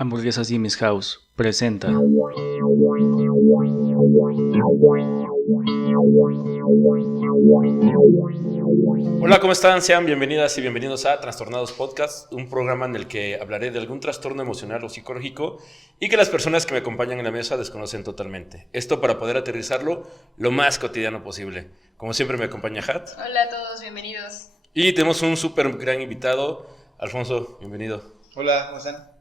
Hamburguesas Jimmy's House presenta. Hola, ¿cómo están? Sean bienvenidas y bienvenidos a Trastornados Podcast, un programa en el que hablaré de algún trastorno emocional o psicológico y que las personas que me acompañan en la mesa desconocen totalmente. Esto para poder aterrizarlo lo más cotidiano posible. Como siempre me acompaña Hat. Hola a todos, bienvenidos. Y tenemos un súper gran invitado, Alfonso, bienvenido. Hola, ¿cómo están?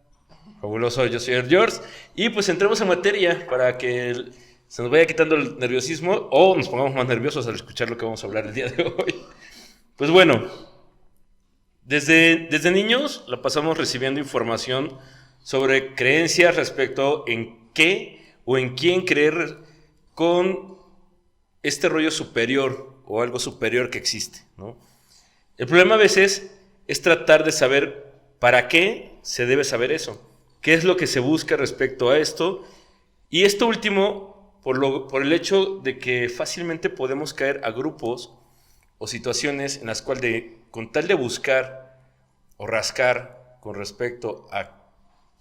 Fabuloso, yo soy George. Y pues entremos en materia para que se nos vaya quitando el nerviosismo o nos pongamos más nerviosos al escuchar lo que vamos a hablar el día de hoy. Pues bueno, desde niños la pasamos recibiendo información sobre creencias respecto en qué o en quién creer con este rollo superior o algo superior que existe, ¿no? El problema a veces es tratar de saber para qué se debe saber eso. ¿Qué es lo que se busca respecto a esto? Y esto último, por el hecho de que fácilmente podemos caer a grupos o situaciones en las cuales con tal de buscar o rascar con respecto a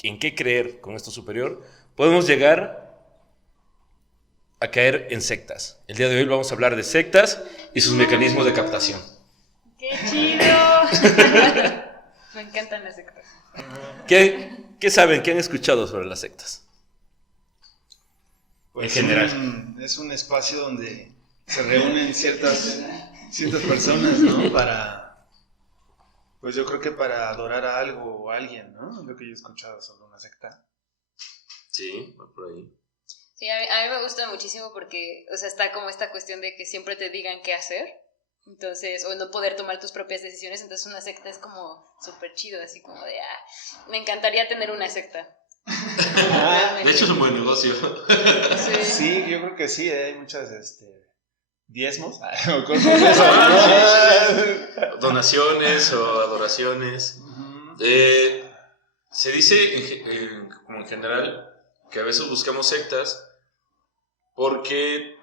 en qué creer con esto superior, podemos llegar a caer en sectas. El día de hoy vamos a hablar de sectas y sus mecanismos de captación. ¡Qué chido! Me encantan las sectas. ¿Qué saben? ¿Qué han escuchado sobre las sectas? Pues en general. Es un espacio donde se reúnen ciertas personas, ¿no? Pues yo creo que para adorar a algo o a alguien, ¿no? Lo que yo he escuchado sobre una secta. Sí, va por ahí. Sí, a mí me gusta muchísimo porque, o sea, está como esta cuestión de que siempre te digan qué hacer. Entonces, o no poder tomar tus propias decisiones. Entonces una secta es como súper chido, así como de, me encantaría tener una secta. De hecho es un buen negocio. Sí, yo creo que sí, hay muchas, diezmos, o cosas de esas, ¿no? Donaciones o adoraciones. Uh-huh. Se dice, como en general, que a veces buscamos sectas porque...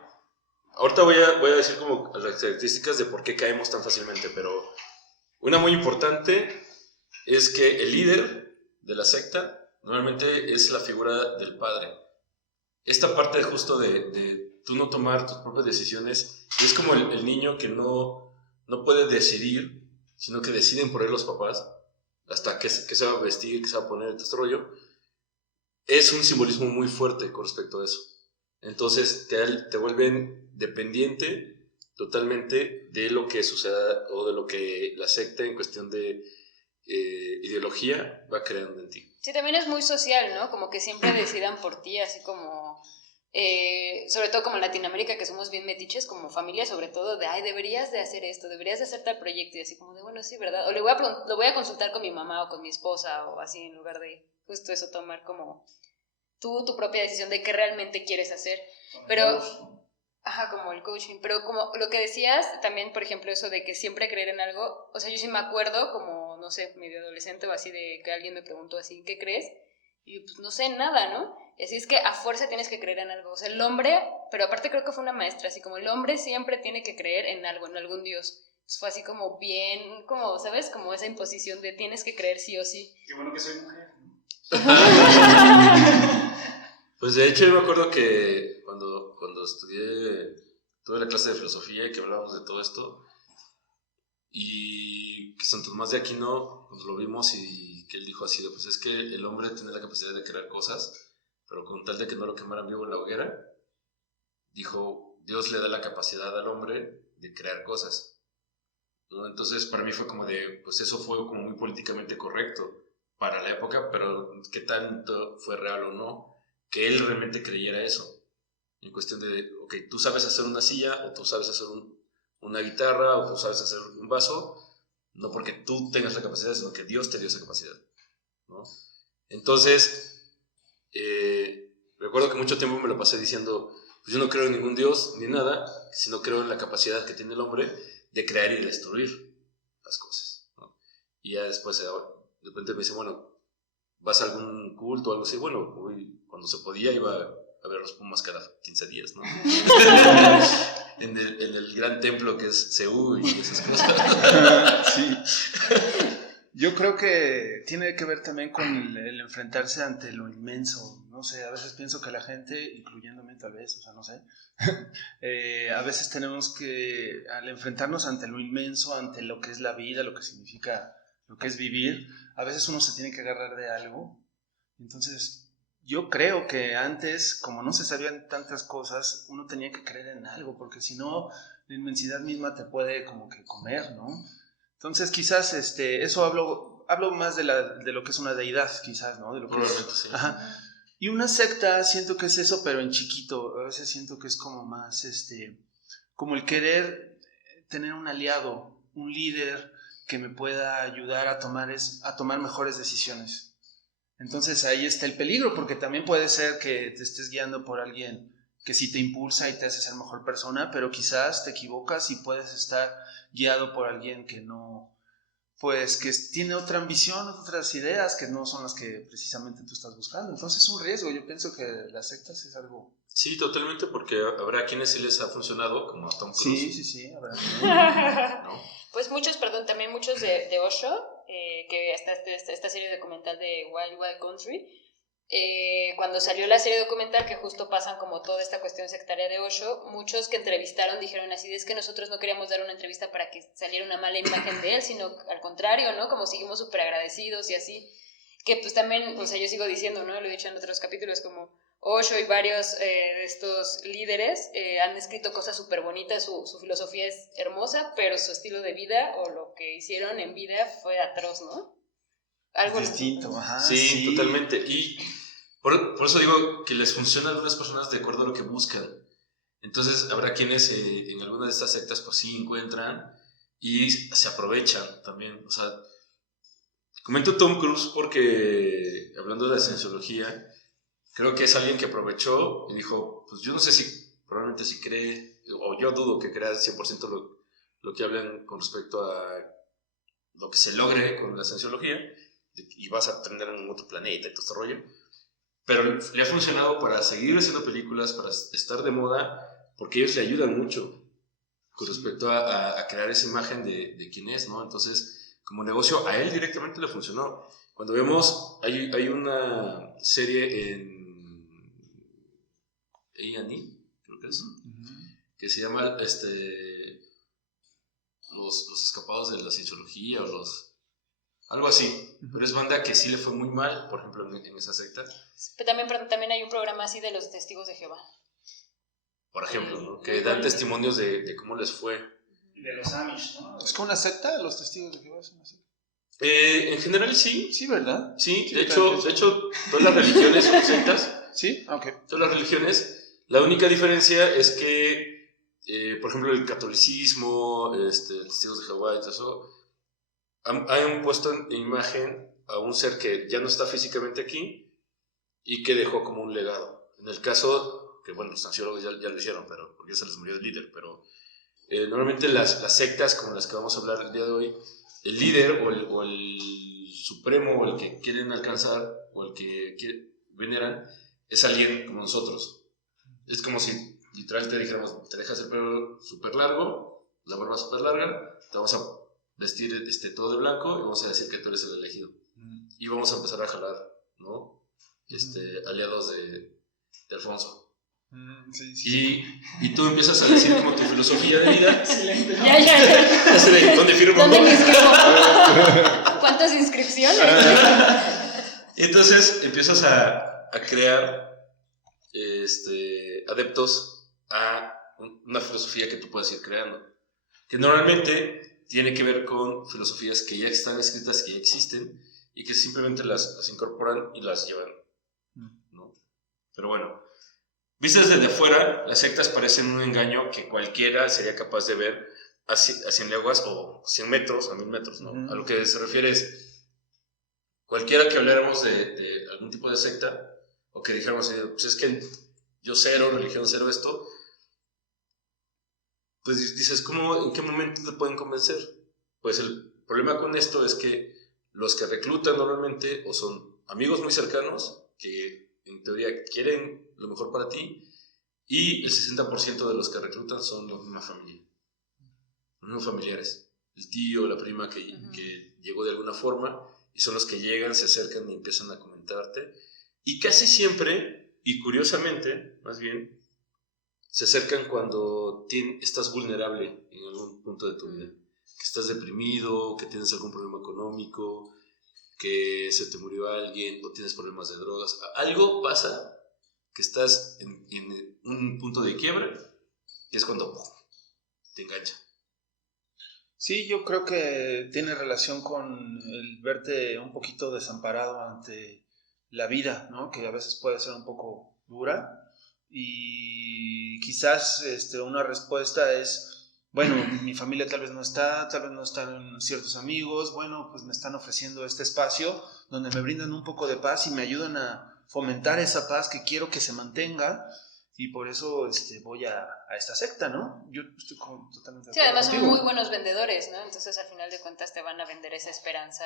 Ahorita voy a decir como las características de por qué caemos tan fácilmente, pero una muy importante es que el líder de la secta normalmente es la figura del padre. Esta parte justo de tú no tomar tus propias decisiones, es como el niño que no puede decidir, sino que deciden por él los papás, hasta qué se va a vestir, qué se va a poner, todo este rollo. Es un simbolismo muy fuerte con respecto a eso. Entonces te vuelven dependiente totalmente de lo que suceda o de lo que la secta en cuestión de ideología va creando en ti. Sí, también es muy social, ¿no? Como que siempre decidan por ti, así como... sobre todo como en Latinoamérica, que somos bien metiches, como familia, sobre todo, de, deberías de hacer esto, deberías de hacer tal proyecto, y así como de, bueno, sí, ¿verdad? O lo voy a consultar con mi mamá o con mi esposa, o así, en lugar de justo eso, tomar como tu propia decisión de qué realmente quieres hacer. Pero... Ajá, como el coaching, pero como lo que decías, también, por ejemplo, eso de que siempre creer en algo, o sea, yo sí me acuerdo como, no sé, medio adolescente o así, de que alguien me preguntó así, ¿qué crees? Y yo, pues, no sé, nada, ¿no? Y así es que a fuerza tienes que creer en algo, o sea, el hombre, pero aparte creo que fue una maestra, así como el hombre siempre tiene que creer en algo, en algún dios. Pues fue así como bien, como, ¿sabes? Como esa imposición de tienes que creer sí o sí. Qué bueno que soy mujer, ¿no? Pues de hecho yo me acuerdo que cuando tuve la clase de filosofía y que hablábamos de todo esto, y que Santo Tomás de Aquino, cuando lo vimos y que él dijo así, pues es que el hombre tiene la capacidad de crear cosas, pero con tal de que no lo quemaran vivo en la hoguera, dijo, Dios le da la capacidad al hombre de crear cosas, ¿no? Entonces para mí fue como de, pues eso fue como muy políticamente correcto para la época, pero qué tanto fue real o no, que él realmente creyera eso, en cuestión de, ok, tú sabes hacer una silla, o tú sabes hacer una guitarra, o tú sabes hacer un vaso, no porque tú tengas la capacidad, sino que Dios te dio esa capacidad, ¿no? Entonces, recuerdo que mucho tiempo me lo pasé diciendo, pues yo no creo en ningún Dios, ni nada, sino creo en la capacidad que tiene el hombre de crear y destruir las cosas, ¿no? Y ya después, de repente me dice, bueno, ¿vas a algún culto o algo así? Bueno, cuando se podía iba a ver los Pumas cada 15 días, ¿no? en el gran templo que es Seúl y esas cosas. Sí. Yo creo que tiene que ver también con el enfrentarse ante lo inmenso. No sé, a veces pienso que la gente, incluyéndome tal vez, o sea, no sé, a veces tenemos que, al enfrentarnos ante lo inmenso, ante lo que es la vida, lo que significa, lo que es vivir, a veces uno se tiene que agarrar de algo. Entonces, yo creo que antes, como no se sabían tantas cosas, uno tenía que creer en algo, porque si no, la inmensidad misma te puede como que comer, ¿no? Entonces quizás eso hablo más de lo que es una deidad, quizás, ¿no? De lo que Probablemente sí. Ajá. Y una secta siento que es eso, pero en chiquito. A veces siento que es como más, como el querer tener un aliado, un líder que me pueda ayudar a tomar mejores decisiones. Entonces ahí está el peligro, porque también puede ser que te estés guiando por alguien que sí te impulsa y te hace ser mejor persona, pero quizás te equivocas y puedes estar guiado por alguien que no, pues que tiene otra ambición, otras ideas que no son las que precisamente tú estás buscando. Entonces es un riesgo. Yo pienso que las sectas es algo... Sí, totalmente, porque habrá quienes sí les ha funcionado, como a Tom Cruise. Sí, habrá. ¿No? Pues también muchos de Osho, que está esta serie documental de Wild Wild Country. Cuando salió la serie documental, que justo pasan como toda esta cuestión sectaria de Osho, muchos que entrevistaron dijeron así, es que nosotros no queríamos dar una entrevista para que saliera una mala imagen de él, sino al contrario, ¿no? Como seguimos súper agradecidos y así, que pues también, o sea, yo sigo diciendo, ¿no? Lo he dicho en otros capítulos, como Osho y varios de estos líderes han escrito cosas súper bonitas, su filosofía es hermosa, pero su estilo de vida o lo que hicieron en vida fue atroz, ¿no? Algo distinto, ajá. Sí, totalmente. Y por eso digo que les funciona a algunas personas de acuerdo a lo que buscan. Entonces habrá quienes en alguna de estas sectas pues sí encuentran y se aprovechan también. O sea, comento Tom Cruise porque hablando de la cienciología, creo que es alguien que aprovechó y dijo, pues yo no sé si probablemente si cree, o yo dudo que crea 100% lo que hablan con respecto a lo que se logre con la cienciología, y vas a aprender en otro planeta y todo este rollo, pero le ha funcionado para seguir haciendo películas, para estar de moda, porque ellos le ayudan mucho con respecto a crear esa imagen de quién es, ¿no? Entonces, como negocio, a él directamente le funcionó. Cuando vemos, hay una serie en A&E, creo que es, que se llama los escapados de la cienciología o algo así, pero es banda que sí le fue muy mal, por ejemplo, en esa secta. Pero también hay un programa así de los testigos de Jehová. Por ejemplo, ¿no? Que dan testimonios de cómo les fue. De los Amish, ¿no? ¿Es como una secta? ¿Los testigos de Jehová son una secta? En general sí. Sí, ¿verdad? Sí, de hecho, todas las religiones son sectas. ¿Sí? Ok. Todas las religiones. La única diferencia es que, por ejemplo, el catolicismo, testigos de Jehová y todo eso, han puesto en imagen a un ser que ya no está físicamente aquí y que dejó como un legado. En el caso, que bueno, los cienciólogos ya lo hicieron, pero porque se les murió el líder, pero normalmente las sectas como las que vamos a hablar el día de hoy, el líder o el supremo o el que quieren alcanzar o el que veneran es alguien como nosotros. Es como si literal te dijéramos, te dejas el pelo súper largo, la barba súper larga, te vamos a vestir todo de blanco y vamos a decir que tú eres el elegido. Y vamos a empezar a jalar, ¿no? Aliados de Alfonso. Sí. Y tú empiezas a decir como tu filosofía de vida. Ya. ¿Dónde firmo? ¿Dónde me inscribo? ¿Cuántas inscripciones? Y entonces empiezas a crear adeptos a una filosofía que tú puedes ir creando. Que normalmente tiene que ver con filosofías que ya están escritas, que ya existen, y que simplemente las incorporan y las llevan, ¿no? Pero bueno, vistas desde fuera, las sectas parecen un engaño que cualquiera sería capaz de ver a 100 leguas o 100 metros, a 1000 metros, ¿no? A lo que se refiere es, cualquiera que habláramos de algún tipo de secta, o que dijéramos, pues es que yo cero, religión cero esto, pues dices, ¿en qué momento te pueden convencer? Pues el problema con esto es que los que reclutan normalmente o son amigos muy cercanos que en teoría quieren lo mejor para ti, y el 60% de los que reclutan son la misma familia, los mismos familiares, el tío, la prima que llegó de alguna forma, y son los que llegan, se acercan y empiezan a comentarte. Y casi siempre, y curiosamente, más bien, se acercan cuando estás vulnerable en algún punto de tu vida. Que estás deprimido, que tienes algún problema económico, que se te murió alguien o tienes problemas de drogas. Algo pasa que estás en un punto de quiebre y es cuando ¡pum!, te engancha. Sí, yo creo que tiene relación con el verte un poquito desamparado ante la vida, ¿no? Que a veces puede ser un poco dura y quizás una respuesta es, bueno, mi familia tal vez no está, tal vez no están ciertos amigos, bueno, pues me están ofreciendo este espacio donde me brindan un poco de paz y me ayudan a fomentar esa paz que quiero que se mantenga. Y por eso voy a esta secta, ¿no? Yo estoy totalmente de acuerdo. Sí, además contigo. son muy buenos vendedores, ¿no? Entonces, al final de cuentas, te van a vender esa esperanza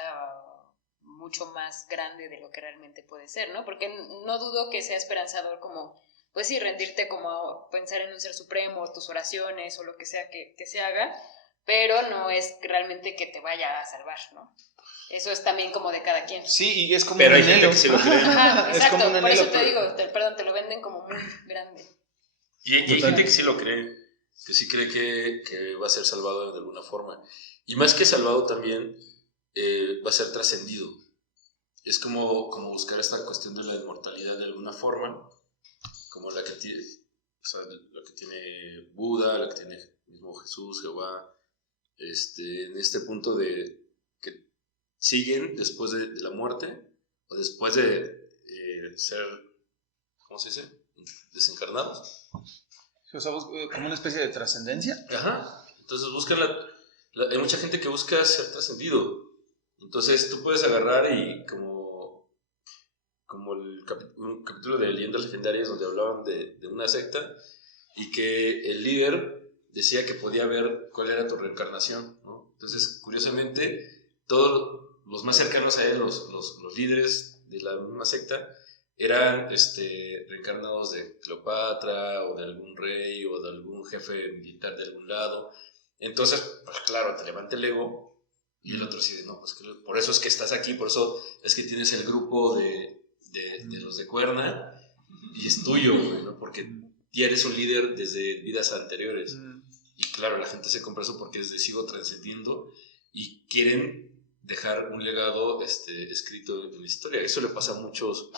mucho más grande de lo que realmente puede ser, ¿no? Porque no dudo que sea esperanzador como, pues sí, rendirte como pensar en un ser supremo, tus oraciones o lo que sea que se haga, pero no es realmente que te vaya a salvar, ¿no? Eso es también como de cada quien. Sí, y es como pero un hay gente anhelo. que se lo cree. Ajá, Es exacto, como un por anhelo, eso te digo, te lo venden como muy grande. Y hay gente que sí lo cree, que sí cree que va a ser salvado de alguna forma. Y más que salvado también, va a ser trascendido. Es como buscar esta cuestión de la inmortalidad de alguna forma, como la que tiene, o sea, la que tiene Buda, la que tiene mismo Jesús, Jehová, en este punto de que siguen después de la muerte, o después de ser, ¿cómo se dice?, desencarnados. O sea, como una especie de trascendencia. Ajá. Entonces buscan hay mucha gente que busca ser trascendido. Entonces tú puedes agarrar y como un capítulo de Leyendas Legendarias donde hablaban de una secta y que el líder decía que podía ver cuál era tu reencarnación, ¿no? Entonces, curiosamente, todos los más cercanos a él, los líderes de la misma secta, eran reencarnados de Cleopatra o de algún rey o de algún jefe militar de algún lado. Entonces, pues claro, te levanta el ego y el otro dice, no, pues por eso es que estás aquí, por eso es que tienes el grupo de los de Cuerna y es tuyo, ¿no? Porque ya eres un líder desde vidas anteriores. Y claro, la gente se compra eso porque es de sigo trascendiendo y quieren dejar un legado escrito en la historia. Eso le pasa a muchos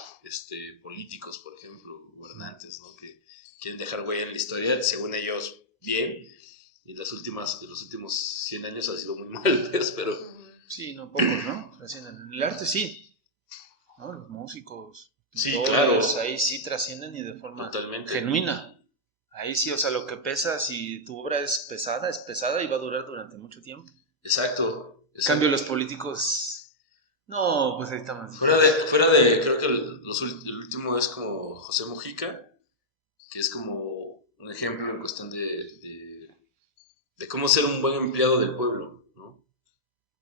políticos, por ejemplo, gobernantes, ¿no? Que quieren dejar huella en la historia, según ellos, bien, y los últimos 100 años ha sido muy mal, pero... Sí, no pocos, ¿no? Trascienden. En el arte sí, ¿no? Los músicos, Sí, pintores, claro. Ahí sí trascienden y de forma Totalmente. genuina. Ahí sí, o sea, lo que pesa, si tu obra es pesada y va a durar durante mucho tiempo. Exacto. En cambio, los políticos, no, pues ahí está más. Fuera de creo que el último es como José Mujica, que es como un ejemplo en cuestión de cómo ser un buen empleado del pueblo, ¿no?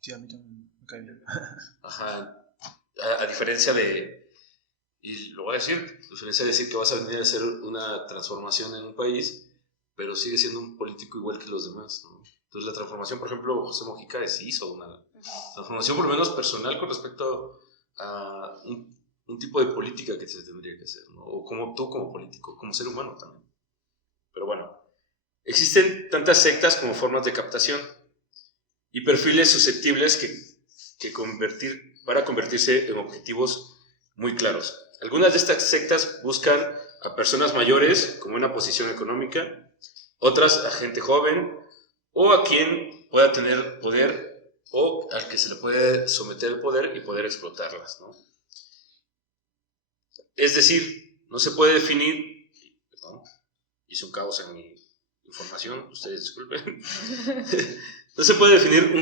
Sí, a mí también me cae bien. Ajá. A diferencia de, y lo voy a decir, a diferencia de decir que vas a venir a hacer una transformación en un país, pero sigue siendo un político igual que los demás, ¿no? Entonces la transformación, por ejemplo, José Mujica sí hizo una transformación por lo menos personal con respecto a un tipo de política que se tendría que hacer, ¿no? O como tú como político, como ser humano también. Pero bueno, existen tantas sectas como formas de captación y perfiles susceptibles para convertirse en objetivos muy claros. Algunas de estas sectas buscan a personas mayores con una posición económica, otras a gente joven o a quien pueda tener poder o al que se le puede someter el poder y poder explotarlas, ¿no? Es decir, no se puede definir, perdón, hice un caos en mi información, ustedes disculpen, no se puede definir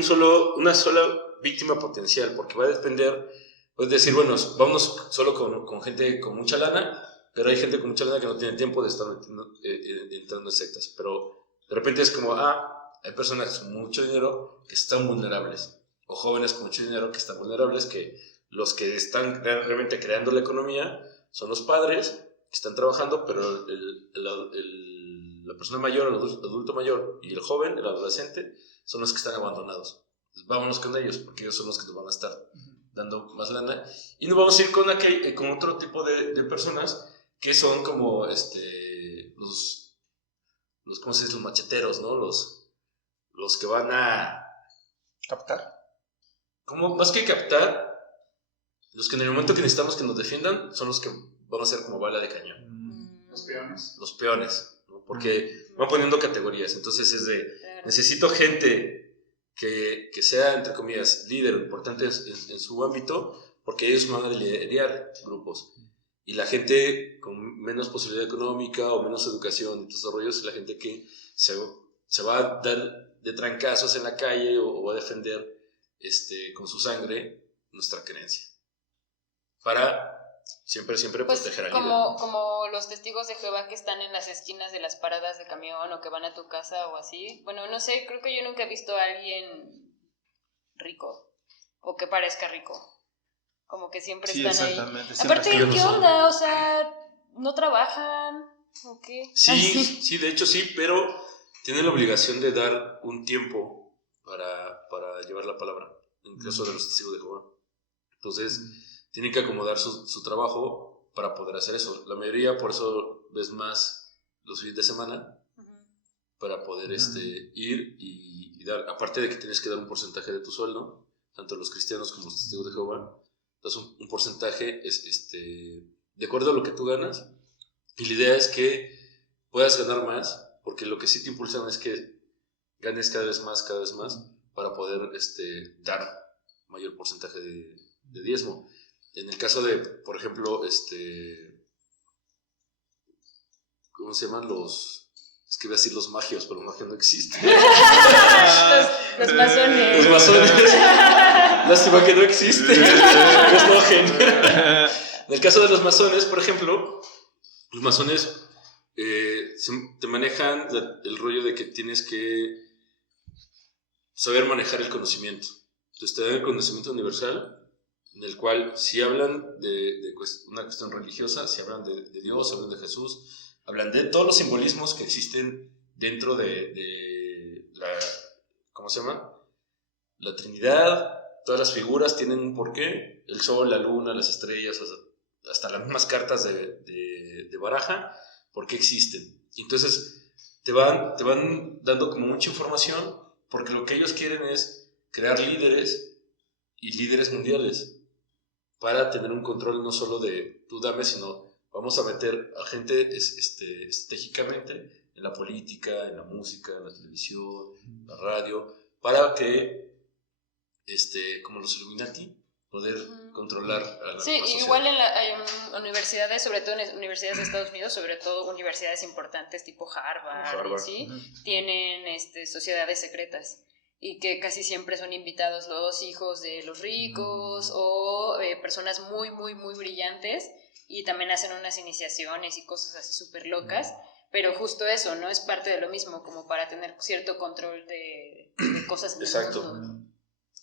una sola víctima potencial, porque va a depender, puedes decir, bueno, vamos solo con gente con mucha lana, pero hay gente con mucha lana que no tiene tiempo de estar entrando en sectas, pero de repente es como, hay personas con mucho dinero que están vulnerables, o jóvenes con mucho dinero que están vulnerables, que los que están realmente creando la economía son los padres que están trabajando, pero la persona mayor, el adulto mayor y el joven, el adolescente, son los que están abandonados. pues vámonos con ellos, porque ellos son los que nos van a estar dando más lana. Y nos vamos a ir con otro tipo de personas que son como los ¿cómo se dice? Los macheteros, ¿no? Los que van a ¿Captar? como más que captar, los que en el momento que necesitamos que nos defiendan son los que van a ser como bala de cañón. Los peones. Los peones, ¿no? Porque van poniendo categorías. Entonces es de, necesito gente que sea, entre comillas, líder o importante en su ámbito, porque ellos van a liderar grupos. Y la gente con menos posibilidad económica o menos educación y desarrollo es la gente que se va a dar de trancazos en la calle o va a defender con su sangre nuestra creencia. Para siempre Pues proteger al como, líder. como los testigos de Jehová que están en las esquinas de las paradas de camión o que van a tu casa o así. Bueno, no sé, creo que yo nunca he visto a alguien rico o que parezca rico. Como que siempre Sí, están ahí. exactamente. Aparte, están. ¿qué onda? O sea, ¿no trabajan? ¿O qué? Sí, de hecho sí, pero tienen la obligación de dar un tiempo para llevar la palabra, en el caso de los testigos de Jehová. Entonces, tienen que acomodar su trabajo para poder hacer eso. La mayoría, por eso ves más los fines de semana, para poder ir y dar. Aparte de que tienes que dar un porcentaje de tu sueldo, tanto los cristianos como los testigos de Jehová, das un porcentaje de acuerdo a lo que tú ganas. Y la idea es que puedas ganar más, porque lo que sí te impulsan es que ganes cada vez más, para poder dar mayor porcentaje de diezmo. En el caso de, por ejemplo, ¿cómo se llaman los? Es que iba a decir los magios, pero magios no existen. los masones. Los masones. Lástima que no existen. Los mojen. En el caso de los masones, por ejemplo, los masones te manejan el rollo de que tienes que saber manejar el conocimiento. Entonces te dan el conocimiento universal, en el cual si hablan de una cuestión religiosa, si hablan de Dios, si hablan de Jesús, hablan de todos los simbolismos que existen dentro de la, ¿cómo se llama? La Trinidad. Todas las figuras tienen un porqué, el sol, la luna, las estrellas, hasta las mismas cartas de baraja, ¿por qué existen? Y entonces te van dando como mucha información, porque lo que ellos quieren es crear líderes y líderes mundiales, para tener un control no solo de tú dame, sino vamos a meter a gente estratégicamente en la política, en la música, en la televisión, en la radio, para que, como los Illuminati, poder controlar a la Sí, sociedad. igual hay universidades, sobre todo en universidades de Estados Unidos, sobre todo universidades importantes tipo Harvard. ¿Sí? Tienen sociedades secretas. Y que casi siempre son invitados los hijos de los ricos o personas muy, muy, muy brillantes, y también hacen unas iniciaciones y cosas así súper locas, pero justo eso, ¿no? Es parte de lo mismo, como para tener cierto control de cosas en el mundo.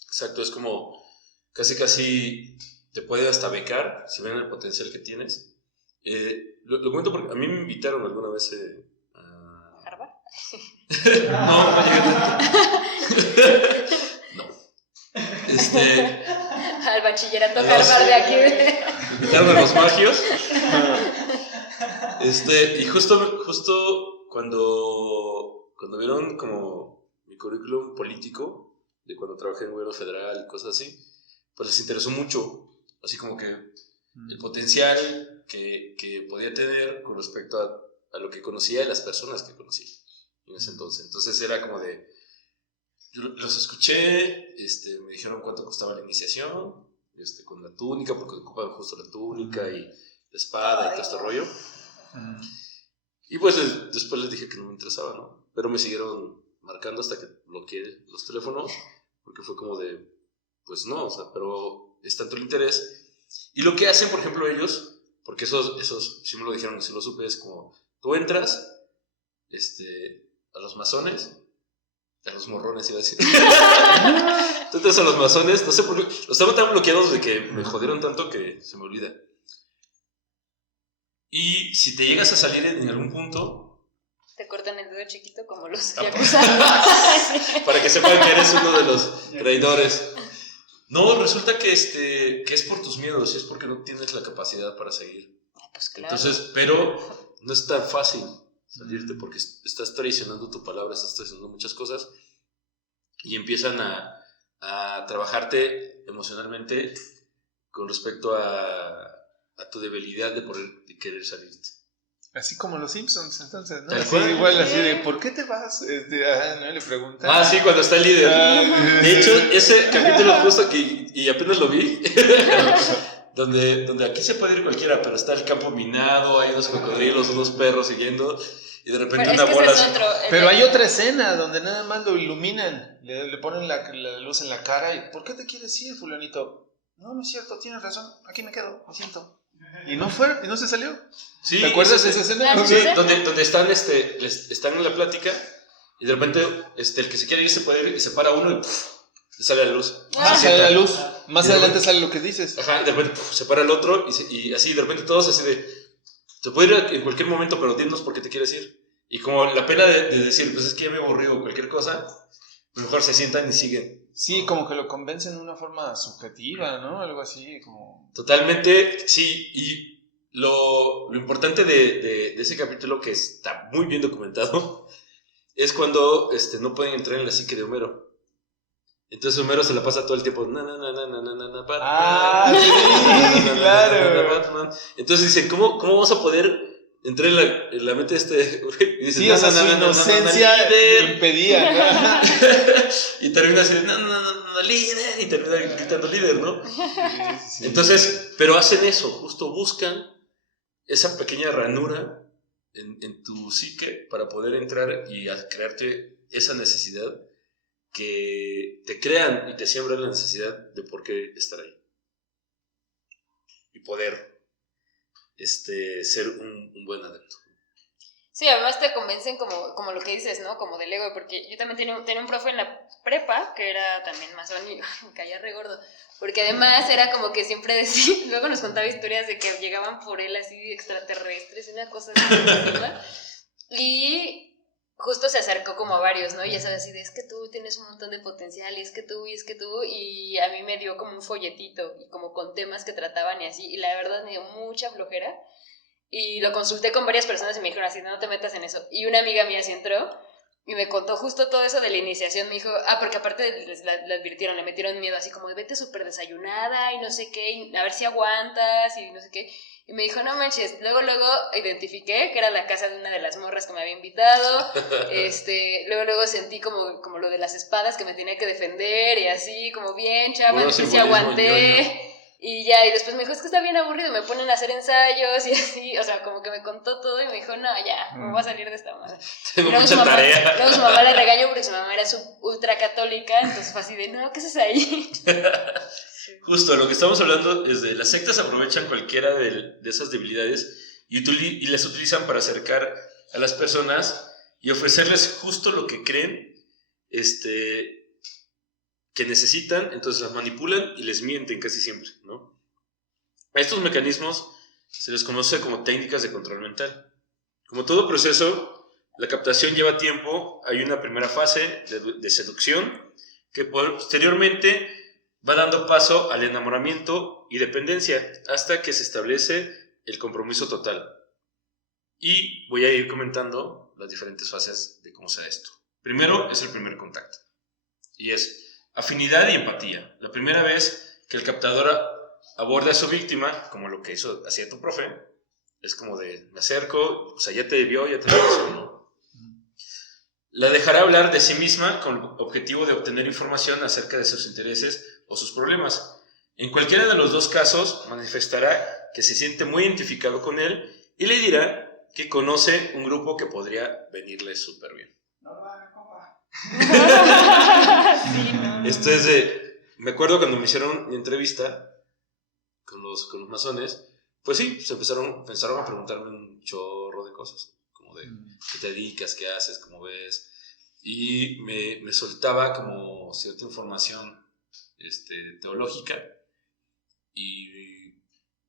Exacto, es como casi te puede hasta becar si ven el potencial que tienes. Lo cuento porque a mí me invitaron alguna vez a ¿Harvard? No llegué tanto. No. Al bachillerato a los- Harvard de aquí. Invitaron a los magios. Y justo cuando vieron como mi currículum político, de cuando trabajé en el gobierno federal y cosas así, pues les interesó mucho, así como que el potencial que podía tener con respecto a lo que conocía y las personas que conocía en ese entonces. Entonces era como de, yo los escuché, me dijeron cuánto costaba la iniciación, con la túnica, porque ocupaban justo la túnica y la espada y todo este rollo. Y pues después les dije que no me interesaba, ¿no? Pero me siguieron marcando hasta que bloqueé los teléfonos, porque fue como de, pues no, o sea, pero es tanto el interés. Y lo que hacen, por ejemplo, ellos, porque esos sí me lo dijeron y sí lo supe, es como, tú entras a los masones, a los morrones, iba a decir. Tú entras a los masones, no sé por qué, los estaban tan bloqueados de que me jodieron tanto que se me olvida. Y si te llegas a salir en algún punto, Te cortan el dedo dedo chiquito como los Ah, yakuza. Para que sepan que eres uno de los traidores. No, resulta que es por tus miedos, es porque no tienes la capacidad para seguir. Pues claro. Entonces, pero no es tan fácil salirte porque estás traicionando tu palabra, estás traicionando muchas cosas y empiezan a trabajarte emocionalmente con respecto a tu debilidad de querer salirte. Así como los Simpsons, entonces, ¿no? Tal Así, cual. igual así de, ¿por qué te vas? ¿No? Le preguntan. Ah, sí, cuando está el líder. De hecho, ese capítulo justo y apenas lo vi, donde aquí se puede ir cualquiera, pero está el campo minado, hay unos cocodrilos, unos perros siguiendo, y de repente Pero una es que bola... ese es otro. Pero hay otra escena donde nada más lo iluminan, le ponen la luz en la cara y ¿por qué te quieres ir, fulanito? No, no es cierto, tienes razón, aquí me quedo, lo siento. Y no fue, y no se salió. Sí, ¿Te acuerdas de esa escena? Sí, donde están, están en la plática y de repente el que se quiere ir se puede ir y se para uno y ¡puf! Le sale la luz. Ah, Se Sale sienta. la luz, más Y de adelante repente- sale lo que dices. Ajá, y de repente ¡puf! Se para el otro y así de repente todos así de... Te puede ir en cualquier momento, pero dinos por qué te quieres ir. Y como la pena de decir, pues es que ya me aburrí o cualquier cosa, mejor se sientan y siguen. Sí, como que lo convencen de una forma subjetiva, ¿no? Algo así, como... Totalmente, sí. Y lo importante de ese capítulo, que está muy bien documentado, es cuando no pueden entrar en la psique de Homero. Entonces Homero se la pasa todo el tiempo. Batman, Ah, sí, claro. Batman. Entonces dicen, ¿cómo vamos a poder entrar en la mente de este güey? Y dicen, Sí, o sea, su inocencia líder. impedía, ¿no? Y termina así, líder. Y termina gritando líder, ¿no? Sí. Entonces, pero hacen eso, justo buscan esa pequeña ranura en tu psique para poder entrar y a crearte esa necesidad que te crean y te siembran la necesidad de por qué estar ahí y poder ser un buen adepto. Sí, además te convencen como lo que dices, ¿no? Como del ego, porque yo también tenía un profe en la prepa que era también masón y me caía re gordo, porque además era como que siempre decía, luego nos contaba historias de que llegaban por él así extraterrestres, una cosa así rarísima, y justo se acercó como a varios, ¿no? Y ya sabes, así de, es que tú tienes un montón de potencial, y es que tú, y a mí me dio como un folletito, y como con temas que trataban y así, y la verdad me dio mucha flojera. Y lo consulté con varias personas y me dijeron así, no te metas en eso. Y una amiga mía sí entró y me contó justo todo eso de la iniciación. Me dijo, porque aparte le advirtieron, le metieron miedo, así como de vete súper desayunada y no sé qué, y a ver si aguantas y no sé qué. Y me dijo, no manches, luego identifiqué que era la casa de una de las morras que me había invitado. Luego sentí como lo de las espadas que me tenía que defender y así, como bien, chava, sí aguanté. Y ya, y después me dijo, es que está bien aburrido, me ponen a hacer ensayos y así, o sea, como que me contó todo y me dijo, no, ya, me voy a salir de esta madre. Tengo mucha tarea. Luego su mamá le regañó porque su mamá era ultra católica, entonces fue así de, no, ¿qué haces ahí? Justo, lo que estamos hablando es de las sectas aprovechan cualquiera de esas debilidades y las utilizan para acercar a las personas y ofrecerles justo lo que creen que necesitan, entonces las manipulan y les mienten casi siempre, ¿no? A estos mecanismos se les conoce como técnicas de control mental. Como todo proceso, la captación lleva tiempo, hay una primera fase de seducción que posteriormente va dando paso al enamoramiento y dependencia hasta que se establece el compromiso total. Y voy a ir comentando las diferentes fases de cómo se da esto. Primero es el primer contacto y es afinidad y empatía. La primera vez que el captador aborda a su víctima, como lo que hacía tu profe, es como de, me acerco, o sea, ya te vio, ya te conoció, ¿no? La dejará hablar de sí misma con el objetivo de obtener información acerca de sus intereses o sus problemas. En cualquiera de los dos casos, manifestará que se siente muy identificado con él y le dirá que conoce un grupo que podría venirle súper bien. Sí, no. Esto es de... Me acuerdo cuando me hicieron mi entrevista con los masones, pues sí, pensaron a preguntarme un chorro de cosas, como de qué te dedicas, qué haces, cómo ves, y me soltaba como cierta información teológica, y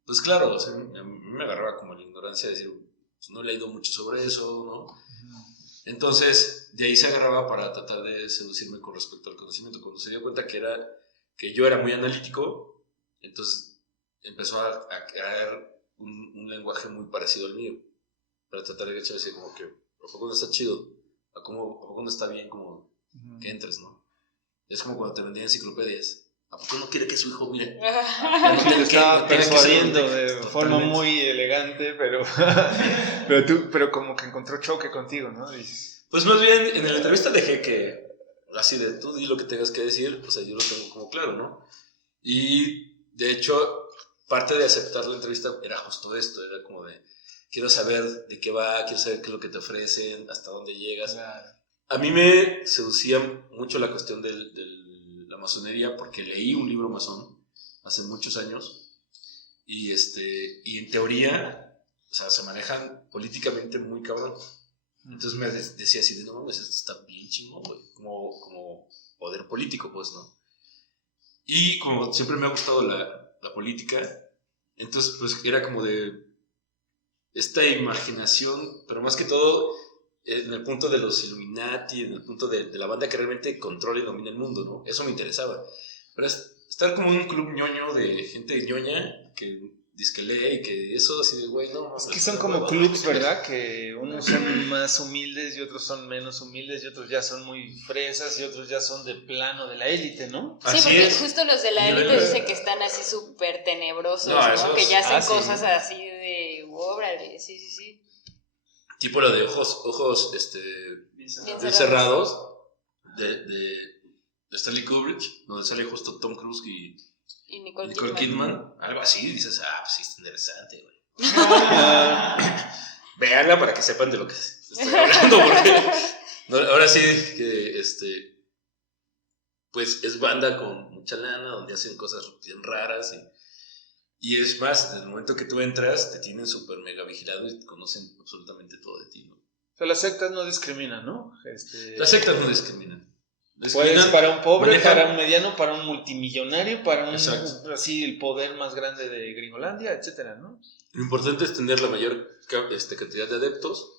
pues claro, o sea, a mí me agarraba como la ignorancia de decir, pues no he leído mucho sobre eso, ¿no? Entonces, de ahí se agarraba para tratar de seducirme con respecto al conocimiento. Cuando se dio cuenta que yo era muy analítico, entonces empezó a crear un lenguaje muy parecido al mío, para tratar de echarse como que, ¿a poco no está chido? ¿A poco no está bien como que entres, no? Es como cuando te vendían enciclopedias. ¿A poco no quiere que su hijo mire? Te estaba persuadiendo de forma muy elegante, pero como que encontró choque contigo, ¿no? Dices, pues más bien, en la entrevista dejé que, así de tú di lo que tengas que decir, o sea, yo lo tengo como claro, ¿no? Y de hecho, parte de aceptar la entrevista era justo esto, era como de, quiero saber de qué va, quiero saber qué es lo que te ofrecen, hasta dónde llegas. claro. A mí me seducía mucho la cuestión de la masonería porque leí un libro masón hace muchos años y en teoría, o sea, se manejan políticamente muy cabrón. Entonces me decía así de, no mames, esto está bien chingón, güey, como poder político, pues, ¿no? Y como siempre me ha gustado la política, entonces pues era como de esta imaginación, pero más que todo en el punto de los Illuminati, en el punto de la banda que realmente controla y domina el mundo, ¿no? Eso me interesaba. Pero estar como en un club ñoño de gente ñoña que dice que lee y que eso así de, güey, no. Es que son como clubs, ¿verdad? Que unos son más humildes y otros son menos humildes y otros ya son muy fresas y otros ya son de plano de la élite, ¿no? Sí, porque justo los de la élite dicen que están así súper tenebrosos, ¿no? Que ya hacen cosas así de, órale, sí. Tipo la de ojos bien cerrados de Stanley Kubrick, donde sale justo Tom Cruise y Nicole Kidman. Algo así, dices, pues sí, está interesante, güey. Véanla para que sepan de lo que estoy hablando, porque ahora sí que pues es banda con mucha lana, donde hacen cosas bien raras y es más, en el momento que tú entras, te tienen súper mega vigilado y conocen absolutamente todo de ti, ¿no? O sea, las sectas no discriminan, ¿no? Las sectas no discriminan. Puedes para un pobre, para un mediano, para un multimillonario, para un así el poder más grande de Gringolandia, etcétera, ¿no? Lo importante es tener la mayor cantidad de adeptos,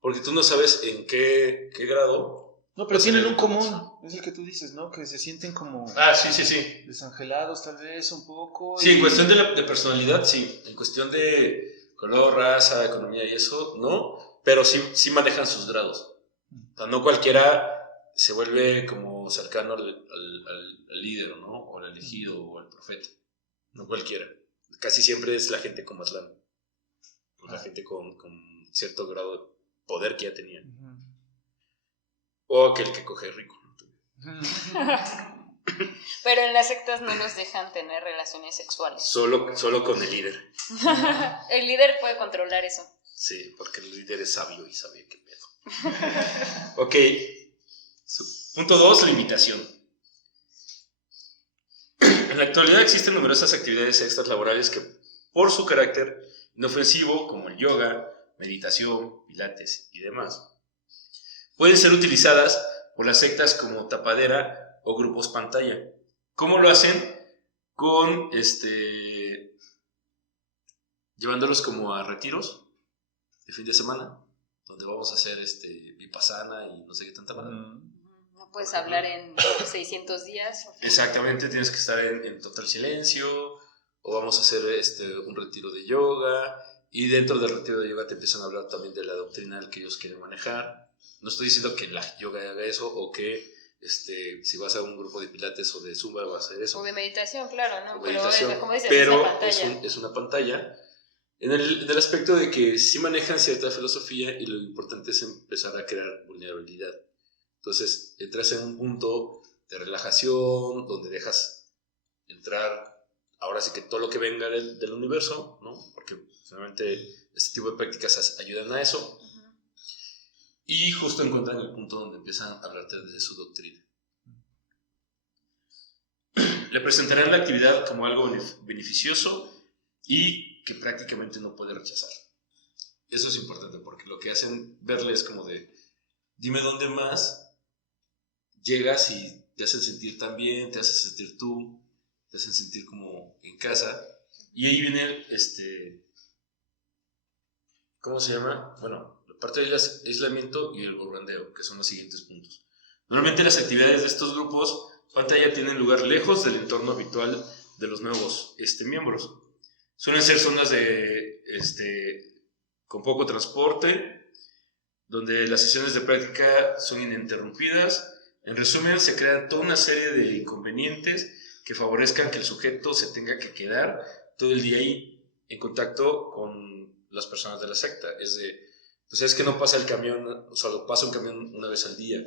porque tú no sabes en qué grado. No, pero tienen un común, es el que tú dices, ¿no? Que se sienten como sí. Desangelados tal vez un poco. Sí, en cuestión de personalidad, sí. En cuestión de color, raza, economía y eso, no. Pero sí manejan sus grados. O sea, no cualquiera se vuelve como cercano al líder, ¿no? O al elegido o al profeta. No cualquiera. Casi siempre es la gente con más lana. La gente con cierto grado de poder que ya tenía. O aquel que coge rico. Pero en las sectas no nos dejan tener relaciones sexuales. Solo con el líder. El líder puede controlar eso. Sí, porque el líder es sabio y sabe qué pedo. Ok. Punto 2, limitación. En la actualidad existen numerosas actividades extras laborales que, por su carácter inofensivo, como el yoga, meditación, pilates y demás, pueden ser utilizadas por las sectas como tapadera o grupos pantalla. ¿Cómo lo hacen? Con llevándolos como a retiros de fin de semana, donde vamos a hacer vipassana y no sé qué tanta madre. No puedes hablar en 600 días. Exactamente, tienes que estar en total silencio, o vamos a hacer un retiro de yoga, y dentro del retiro de yoga te empiezan a hablar también de la doctrina que ellos quieren manejar. No estoy diciendo que la yoga haga eso, o que si vas a un grupo de pilates o de zumba vas a hacer eso. O de meditación, claro, ¿no? Pero, como dices, pero es una pantalla. es una pantalla. En el aspecto de que sí manejan cierta filosofía y lo importante es empezar a crear vulnerabilidad. Entonces, entras en un punto de relajación donde dejas entrar, ahora sí que todo lo que venga del universo, ¿no? Porque finalmente este tipo de prácticas ayudan a eso. Y justo encuentran el punto donde empiezan a hablarte de su doctrina. Le presentarán la actividad como algo beneficioso y que prácticamente no puede rechazar. Eso es importante porque lo que hacen verle es como de, dime dónde más llegas y te hacen sentir tan bien, te hacen sentir tú, te hacen sentir como en casa. Y ahí viene ¿cómo se llama? Bueno, parte del aislamiento y el borbandeo, que son los siguientes puntos. Normalmente las actividades de estos grupos pantalla tienen lugar lejos del entorno habitual de los nuevos miembros. Suelen ser zonas con poco transporte, donde las sesiones de práctica son ininterrumpidas. En resumen, se crean toda una serie de inconvenientes que favorezcan que el sujeto se tenga que quedar todo el día ahí en contacto con las personas de la secta. Pues es que no pasa el camión, o sea, pasa un camión una vez al día.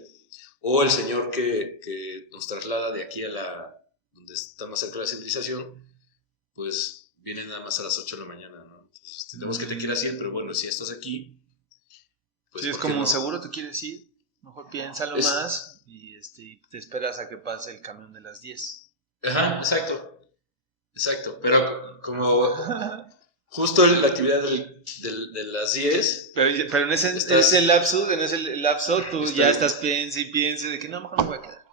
O el señor que nos traslada de aquí a donde está más cerca de la civilización, pues viene nada más a las 8 de la mañana, ¿no? Entonces, tenemos que te quieras ir, pero bueno, si estás aquí, pues sí, es como un seguro, te quieres ir, mejor piénsalo más y te esperas a que pase el camión de las 10. Ajá, exacto, pero como justo la actividad de las 10... Pero en ese lapso tú ya estás piense de que no, mejor me voy a quedar.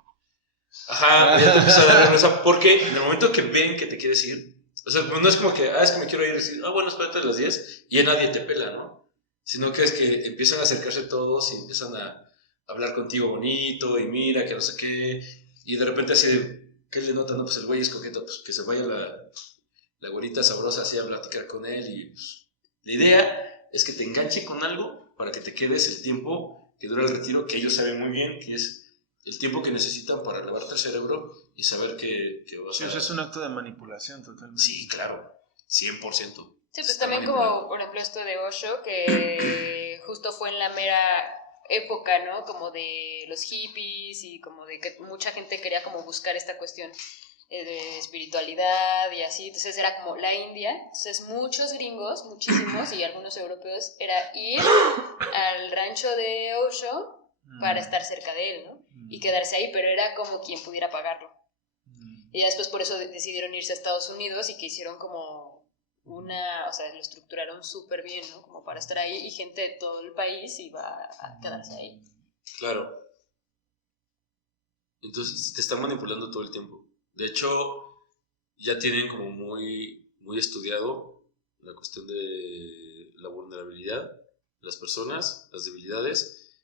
Ajá, ya te empieza a dar vergüenza, porque en el momento que ven que te quieres ir, o sea, no es como que, es que me quiero ir y decir, bueno, espérate a las 10 y ya nadie te pela, ¿no? Sino que es que empiezan a acercarse todos y empiezan a hablar contigo bonito y mira, que no sé qué, y de repente así de, ¿qué le notan? No, pues el güey es coqueto, pues que se vaya la güerita sabrosa así a platicar con él y pues, la idea es que te enganche con algo para que te quedes el tiempo que dura el retiro, que ellos saben muy bien que es el tiempo que necesitan para lavarte el cerebro y saber que vas a... Sí, eso es un acto de manipulación totalmente. Sí, claro, 100%. Sí, pues también como, por ejemplo, esto de Osho, que justo fue en la mera época, ¿no? Como de los hippies y como de que mucha gente quería como buscar esta cuestión de espiritualidad y así, entonces era como la India, entonces muchos gringos, muchísimos y algunos europeos, era ir al rancho de Osho para estar cerca de él, ¿no? Y quedarse ahí, pero era como quien pudiera pagarlo. Y ya después por eso decidieron irse a Estados Unidos y que hicieron como o sea, lo estructuraron súper bien, ¿no? Como para estar ahí y gente de todo el país iba a quedarse ahí. Claro. Entonces te están manipulando todo el tiempo. De hecho, ya tienen como muy, muy estudiado la cuestión de la vulnerabilidad de las personas, las debilidades,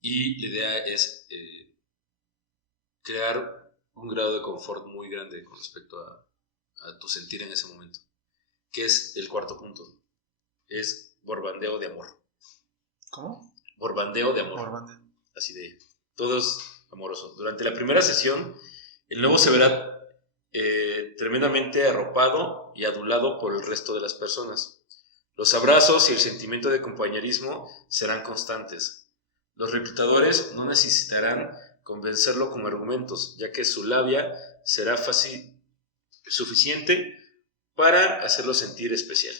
y la idea es crear un grado de confort muy grande con respecto a tu sentir en ese momento, que es el cuarto punto, es borbandeo de amor. ¿Cómo? Borbandeo de amor. Borbandeo. Así de, todo es amoroso. Durante la primera sesión, el nuevo se verá tremendamente arropado y adulado por el resto de las personas. Los abrazos y el sentimiento de compañerismo serán constantes. Los reclutadores no necesitarán convencerlo con argumentos, ya que su labia será suficiente para hacerlo sentir especial.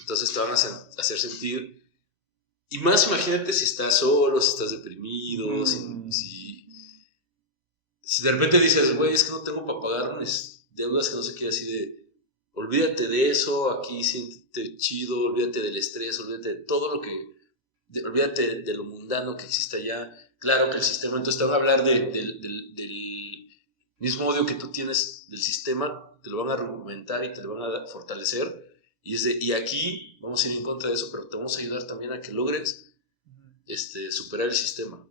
Entonces te van a hacer sentir, y más imagínate si estás solo, si estás deprimido, si de repente dices, güey, es que no tengo para pagar mis deudas, que no sé qué, así de, olvídate de eso, aquí siéntete chido, olvídate del estrés, olvídate de todo lo que, olvídate de lo mundano que existe allá. Claro que el sistema, entonces te van a hablar del mismo odio que tú tienes del sistema, te lo van a argumentar y te lo van a fortalecer, y aquí vamos a ir en contra de eso, pero te vamos a ayudar también a que logres superar el sistema.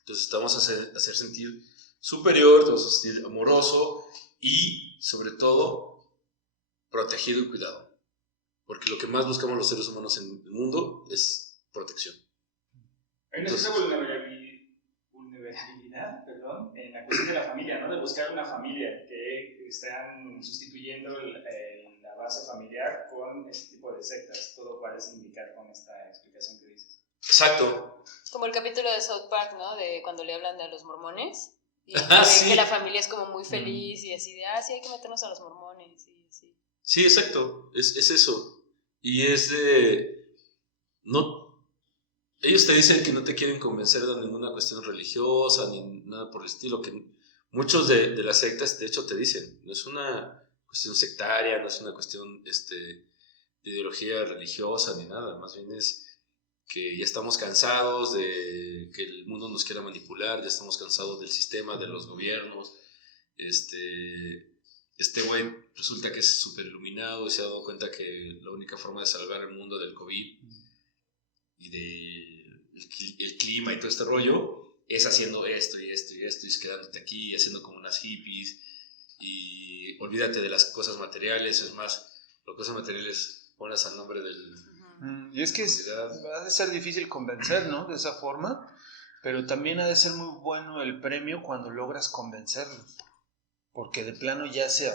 Entonces te vamos a hacer sentir superior, te vamos a sentir amoroso y sobre todo protegido y cuidado, porque lo que más buscamos los seres humanos en el mundo es protección. Hay una cierta vulnerabilidad, en la cuestión de la familia, ¿no? De buscar una familia, que están sustituyendo la base familiar con este tipo de sectas, todo parece indicar con esta explicación que dices. Exacto. Como el capítulo de South Park, ¿no? De cuando le hablan de los mormones. Y Sí. Que la familia es como muy feliz y así de, sí, hay que meternos a los mormones. Y así. Sí, exacto. Es eso. Y es de... No, ellos te dicen que no te quieren convencer de ninguna cuestión religiosa ni nada por el estilo, que muchos de las sectas de hecho te dicen, no es una cuestión sectaria, no es una cuestión de ideología religiosa ni nada, más bien es que ya estamos cansados de que el mundo nos quiera manipular, ya estamos cansados del sistema, de los gobiernos. Este güey resulta que es súper iluminado y se ha dado cuenta que la única forma de salvar el mundo del COVID el clima y todo este rollo, es haciendo esto y esto y esto, y es quedándote aquí, haciendo como unas hippies, y olvídate de las cosas materiales, es más, las cosas materiales pones al nombre del... Y es que ha de ser difícil convencer, ¿no? De esa forma, pero también ha de ser muy bueno el premio cuando logras convencerlos, porque de plano ya se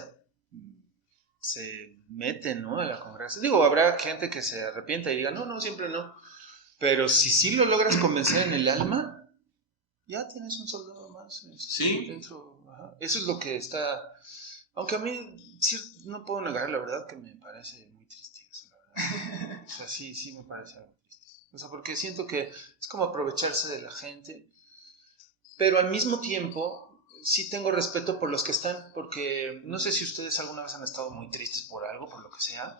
meten, ¿no? A la congregación. Digo, habrá gente que se arrepienta y diga, no, siempre no, pero si sí lo logras convencer en el alma, ya tienes un soldado más. Sí. Dentro, ajá. Eso es lo que está... Aunque a mí no puedo negar la verdad que me parece muy triste eso, la verdad. O sea, sí me parece algo triste. O sea, porque siento que es como aprovecharse de la gente, pero al mismo tiempo sí tengo respeto por los que están, porque no sé si ustedes alguna vez han estado muy tristes por algo, por lo que sea,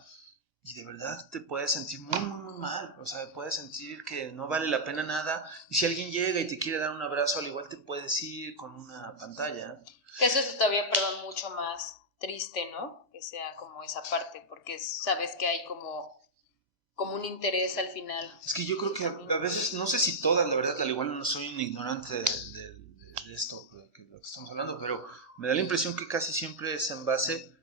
y de verdad te puedes sentir muy, muy, muy mal. O sea, puedes sentir que no vale la pena nada, y si alguien llega y te quiere dar un abrazo, al igual te puedes ir con una pantalla. Eso es todavía, perdón, mucho más triste, ¿no? Que sea como esa parte, porque sabes que hay como un interés al final. Es que yo creo que a veces, no sé si todas, la verdad, al igual no soy un ignorante de esto, de lo que estamos hablando, pero me da la impresión que casi siempre es en base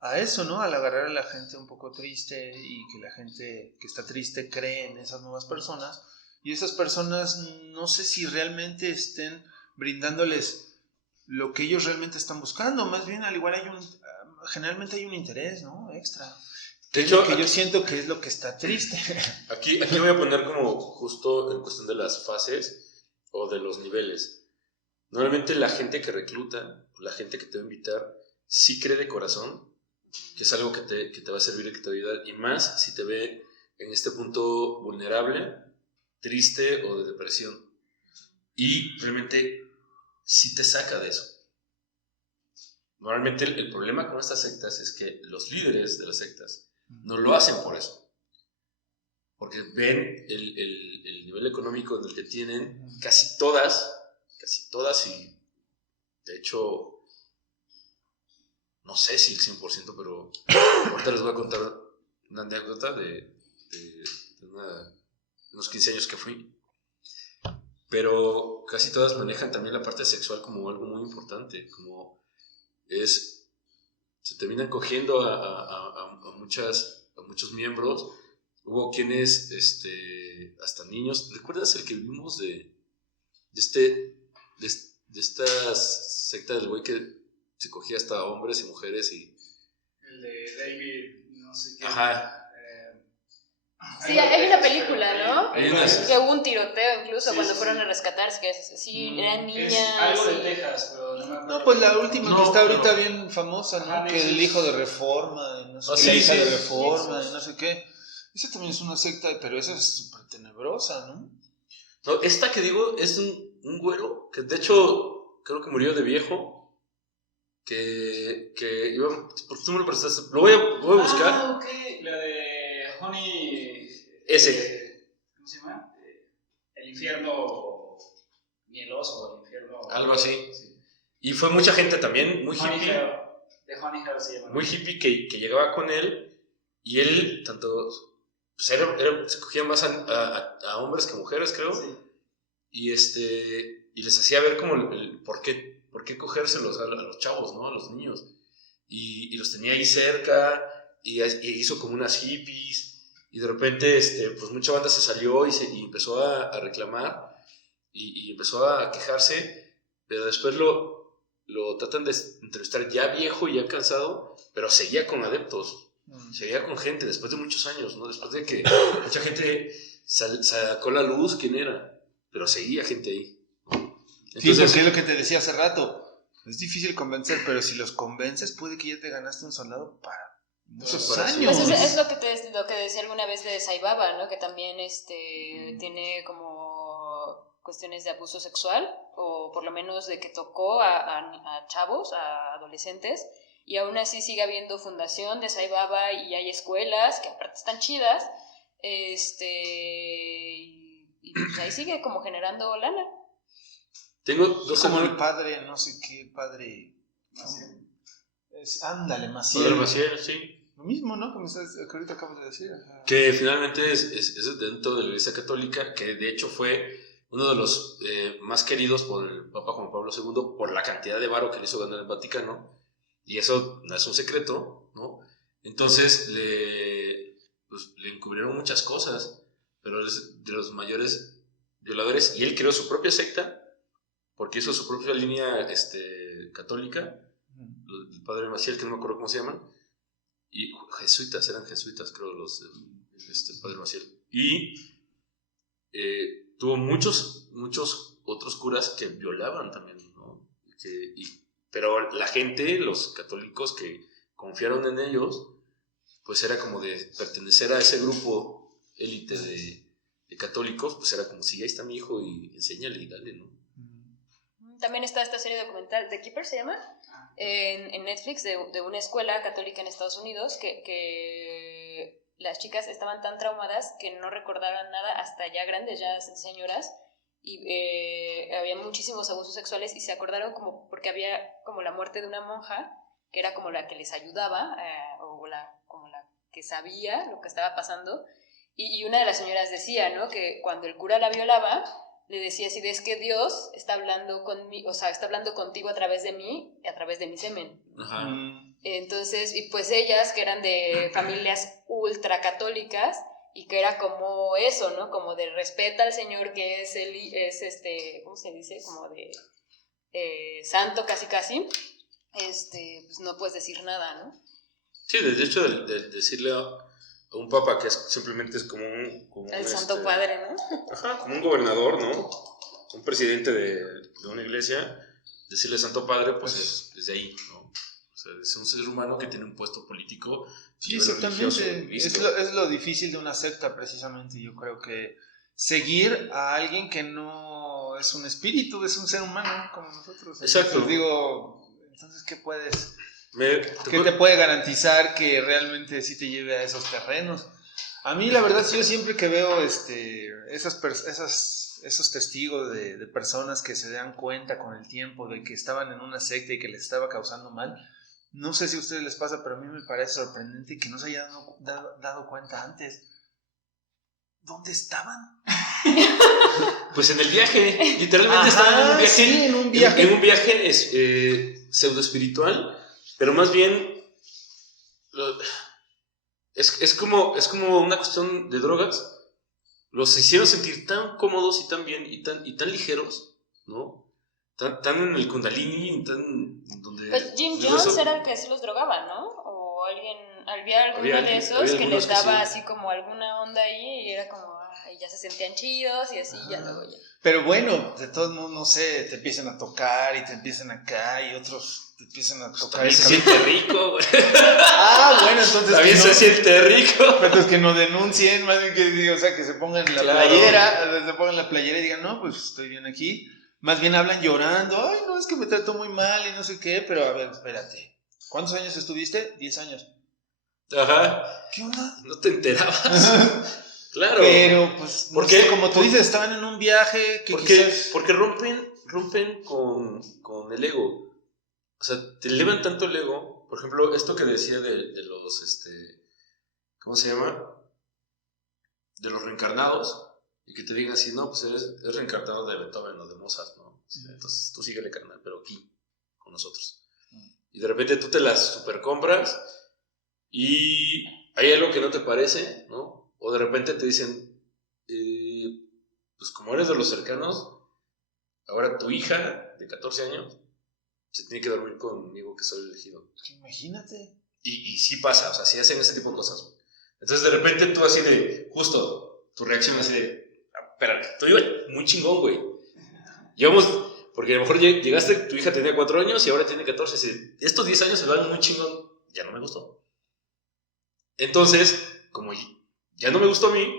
a eso, ¿no? Al agarrar a la gente un poco triste y que la gente que está triste cree en esas nuevas personas, y esas personas no sé si realmente estén brindándoles lo que ellos realmente están buscando, más bien al igual generalmente hay un interés, ¿no? Extra. De hecho, que yo siento que es lo que está triste. Aquí voy a poner como justo en cuestión de las fases o de los niveles. Normalmente la gente que recluta, la gente que te va a invitar, sí cree de corazón que es algo que te va a servir y que te va a ayudar, y más si te ve en este punto vulnerable, triste o de depresión. Y realmente sí te saca de eso. Normalmente el problema con estas sectas es que los líderes de las sectas no lo hacen por eso, porque ven el nivel económico del que tienen casi todas, y de hecho no sé si el 100%, pero ahorita les voy a contar una anécdota de unos 15 años que fui, pero casi todas manejan también la parte sexual como algo muy importante, como se terminan cogiendo a muchos miembros. Hubo quienes, hasta niños. ¿Recuerdas el que vimos de esta secta del güey que se cogía hasta hombres y mujeres? El de David, no sé qué. Ajá. Sí, hay una película, ¿no? Hay unas. Que hubo un tiroteo incluso Sí, cuando sí, fueron sí. a rescatarse, que eran niñas. Es algo de Texas, pero no me acuerdo. No, pues la última No, que está ahorita pero- bien famosa, ¿no? Ajá, Que Nexus. el hijo de Reforma, y no sé Ah, qué, sí, la hija sí. de Reforma, Nexus. y no sé qué. Esa también es una secta, pero esa es súper tenebrosa, ¿no? No, esta que digo es un güero que de hecho creo que murió de viejo, que iba, porque tú me lo prestaste, lo voy a buscar. Ah, ok, la de Honey. Ese. ¿Cómo se llama? El infierno mieloso, o el infierno. Algo así. Sí. Y fue mucha gente también, muy Honey hippie, Hell. De Honey Hell se llama. muy hippie que llegaba con él, y él tanto pues se cogía más a hombres que mujeres, creo. Sí. Y y les hacía ver como el por qué cogérselos a los chavos, ¿no? A los niños. Y los tenía ahí cerca, y hizo como unas hippies, y de repente pues mucha banda se salió y empezó a reclamar, y empezó a quejarse, pero después lo tratan de entrevistar ya viejo y ya cansado, pero seguía con adeptos, seguía con gente después de muchos años, ¿no? Después de que mucha gente sacó la luz quién era, pero seguía gente ahí. Sí, porque es lo que te decía hace rato. Es difícil convencer, pero si los convences, puede que ya te ganaste un soldado para muchos Para años. Pues es lo que decía alguna vez de Sai Baba, ¿no? Que también tiene como cuestiones de abuso sexual, o por lo menos de que tocó a chavos, a adolescentes, y aún así sigue habiendo fundación de Sai Baba y hay escuelas que aparte están chidas, y pues ahí sigue como generando lana. Tengo dos Como el hermanos. padre, no sé qué, padre. Ándale, Padre Maciel. Maciel, sí. lo mismo, ¿no? Como que ahorita acabas de decir. Que finalmente es dentro de la Iglesia Católica, que de hecho fue uno de los más queridos por el Papa Juan Pablo II por la cantidad de varo que le hizo ganar el Vaticano, y eso no es un secreto, ¿no? Entonces pues, le encubrieron muchas cosas, pero es de los mayores violadores, y él creó su propia secta, porque hizo su propia línea católica, el padre Maciel, que no me acuerdo cómo se llaman, y eran jesuitas, creo, los padre Maciel, y tuvo muchos otros curas que violaban también, ¿no? Pero la gente, los católicos que confiaron en ellos, pues era como de pertenecer a ese grupo élite de católicos, pues era como si ahí está mi hijo y enséñale y dale, ¿no? También está esta serie documental, The Keeper se llama, en Netflix, de una escuela católica en Estados Unidos, que las chicas estaban tan traumadas que no recordaban nada hasta ya grandes, ya señoras, y había muchísimos abusos sexuales, y se acordaron como porque había como la muerte de una monja, que era como la que les ayudaba, o como la que sabía lo que estaba pasando, y una de las señoras decía, ¿no?, que cuando el cura la violaba, le decía así, es que Dios está hablando conmigo, o sea, está hablando contigo a través de mí, a través de mi semen. Ajá. Entonces, y pues ellas, que eran de familias ultracatólicas, y que era como eso, ¿no? Como de respeta al Señor, que es ¿cómo se dice? Como de santo casi, pues no puedes decir nada, ¿no? Sí, de hecho, de decirle a un papa que simplemente es como el Santo Padre, ¿no? Ajá, como un gobernador, ¿no? Un presidente de una iglesia, decirle Santo Padre, pues es desde ahí, ¿no? O sea, es un ser humano que tiene un puesto político. Sí, exactamente. Es lo difícil de una secta, precisamente. Yo creo que seguir a alguien que no es un espíritu, es un ser humano como nosotros. Exacto. Entonces, digo, entonces, ¿qué puedes...? ¿Qué te puede garantizar que realmente sí te lleve a esos terrenos? A mí, la verdad, yo siempre que veo esos testigos de personas que se dan cuenta con el tiempo de que estaban en una secta y que les estaba causando mal, no sé si a ustedes les pasa, pero a mí me parece sorprendente que no se hayan dado cuenta antes. ¿Dónde estaban? Pues en el viaje, literalmente estaban en un viaje. Sí, en un viaje. En un viaje pseudo espiritual. Pero más bien es como una cuestión de drogas. Los hicieron sentir tan cómodos y tan bien y tan ligeros, ¿no? Tan en el Kundalini, tan donde... Pues Jim Jones era el que sí los drogaba, ¿no? O había alguno de esos que les daba así como alguna onda ahí y era como, y ya se sentían chidos y así, ya luego ya. Pero bueno, de todos modos, no sé, te empiezan a tocar y te empiezan acá y otros te empiezan a tocar. También se siente rico, güey. Bueno, entonces... También se siente rico. Entonces que no denuncien, más bien que, o sea, que se pongan la playera y digan, no, pues estoy bien aquí. Más bien hablan llorando, ay, no, es que me trató muy mal y no sé qué, pero a ver, espérate. ¿Cuántos años estuviste? 10 años. Ajá. ¿Qué onda? No te enterabas. Claro. Pero, pues, ¿por qué? Como tú dices, estaban en un viaje que porque rompen con el ego. O sea, te elevan tanto el ego. Por ejemplo, esto que decía de los, ¿cómo se llama? De los reencarnados. Y que te digan así, no, pues eres reencarnado de Beethoven o de Mozart, ¿no? Entonces tú síguele, carnal, pero aquí, con nosotros. Y de repente tú te las super compras y hay algo que no te parece, ¿no? O de repente te dicen, pues como eres de los cercanos, ahora tu hija de 14 años se tiene que dormir conmigo que soy el elegido. Imagínate. Y sí pasa, o sea, sí hacen ese tipo de cosas. Entonces de repente tú así de, justo, tu reacción así de, espérate, tú ibas muy chingón, güey. Porque a lo mejor llegaste, tu hija tenía 4 años y ahora tiene 14. Estos 10 años se van muy chingón, ya no me gustó. Entonces, como ya no me gustó a mí,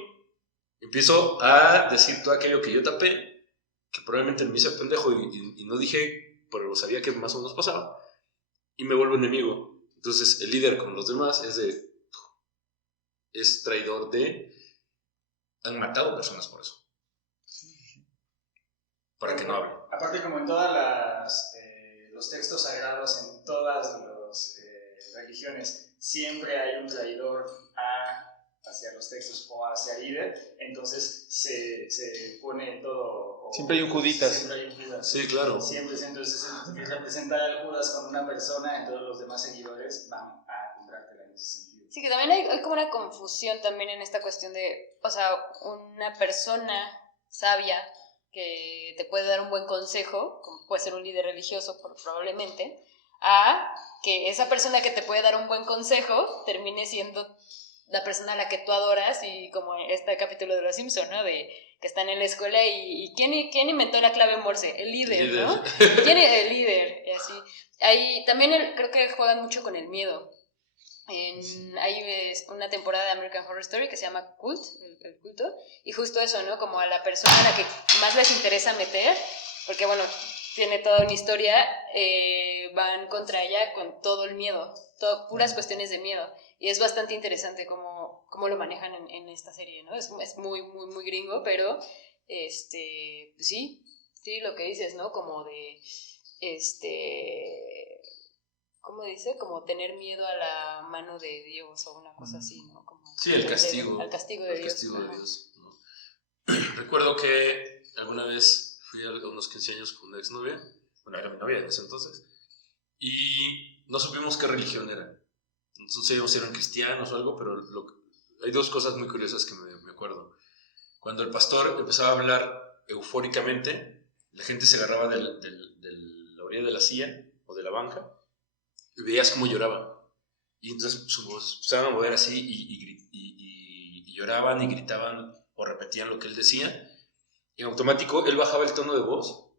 empiezo a decir todo aquello que yo tapé, que probablemente me hice pendejo y no dije, pero sabía que más o menos pasaba, y me vuelvo enemigo. Entonces, el líder con los demás es traidor han matado personas por eso. Para que no hablen. Aparte, como en todas los textos sagrados, en todas las religiones, siempre hay un traidor hacia los textos o hacia el líder, entonces se pone todo... Siempre hay un Juditas. Siempre hay un Judas. Sí, claro. Siempre, entonces es representar al Judas con una persona, entonces los demás seguidores van a comprártela en ese sentido. Sí, que también hay como una confusión también en esta cuestión de, o sea, una persona sabia que te puede dar un buen consejo, como puede ser un líder religioso probablemente, a que esa persona que te puede dar un buen consejo termine siendo la persona a la que tú adoras, y como este capítulo de Los Simpson, ¿no? De que están en la escuela y ¿quién inventó la clave Morse? El líder, ¿no? ¿Quién es el líder? Y así. Ahí también creo que juegan mucho con el miedo. Hay una temporada de American Horror Story que se llama Cult, el culto, y justo eso, ¿no? Como a la persona a la que más les interesa meter, porque bueno, tiene toda una historia, van contra ella con todo el miedo, puras cuestiones de miedo, y es bastante interesante cómo lo manejan en esta serie, ¿no? Es muy, muy, muy gringo, pero pues sí, lo que dices, ¿no? Como de, ¿cómo dice? Como tener miedo a la mano de Dios o una cosa así, ¿no? Como Sí, el castigo. Al castigo de Dios. El castigo de Dios, ¿no? Recuerdo que alguna vez fui a unos 15 años con una exnovia, bueno, era mi novia en ese entonces, y no supimos qué religión era. No sabíamos si eran cristianos o algo, pero hay dos cosas muy curiosas que me acuerdo. Cuando el pastor empezaba a hablar eufóricamente, la gente se agarraba de la orilla de la silla o de la banca y veías cómo lloraban. Y entonces su voz empezaban a mover así y lloraban y gritaban o repetían lo que él decía. Y en automático él bajaba el tono de voz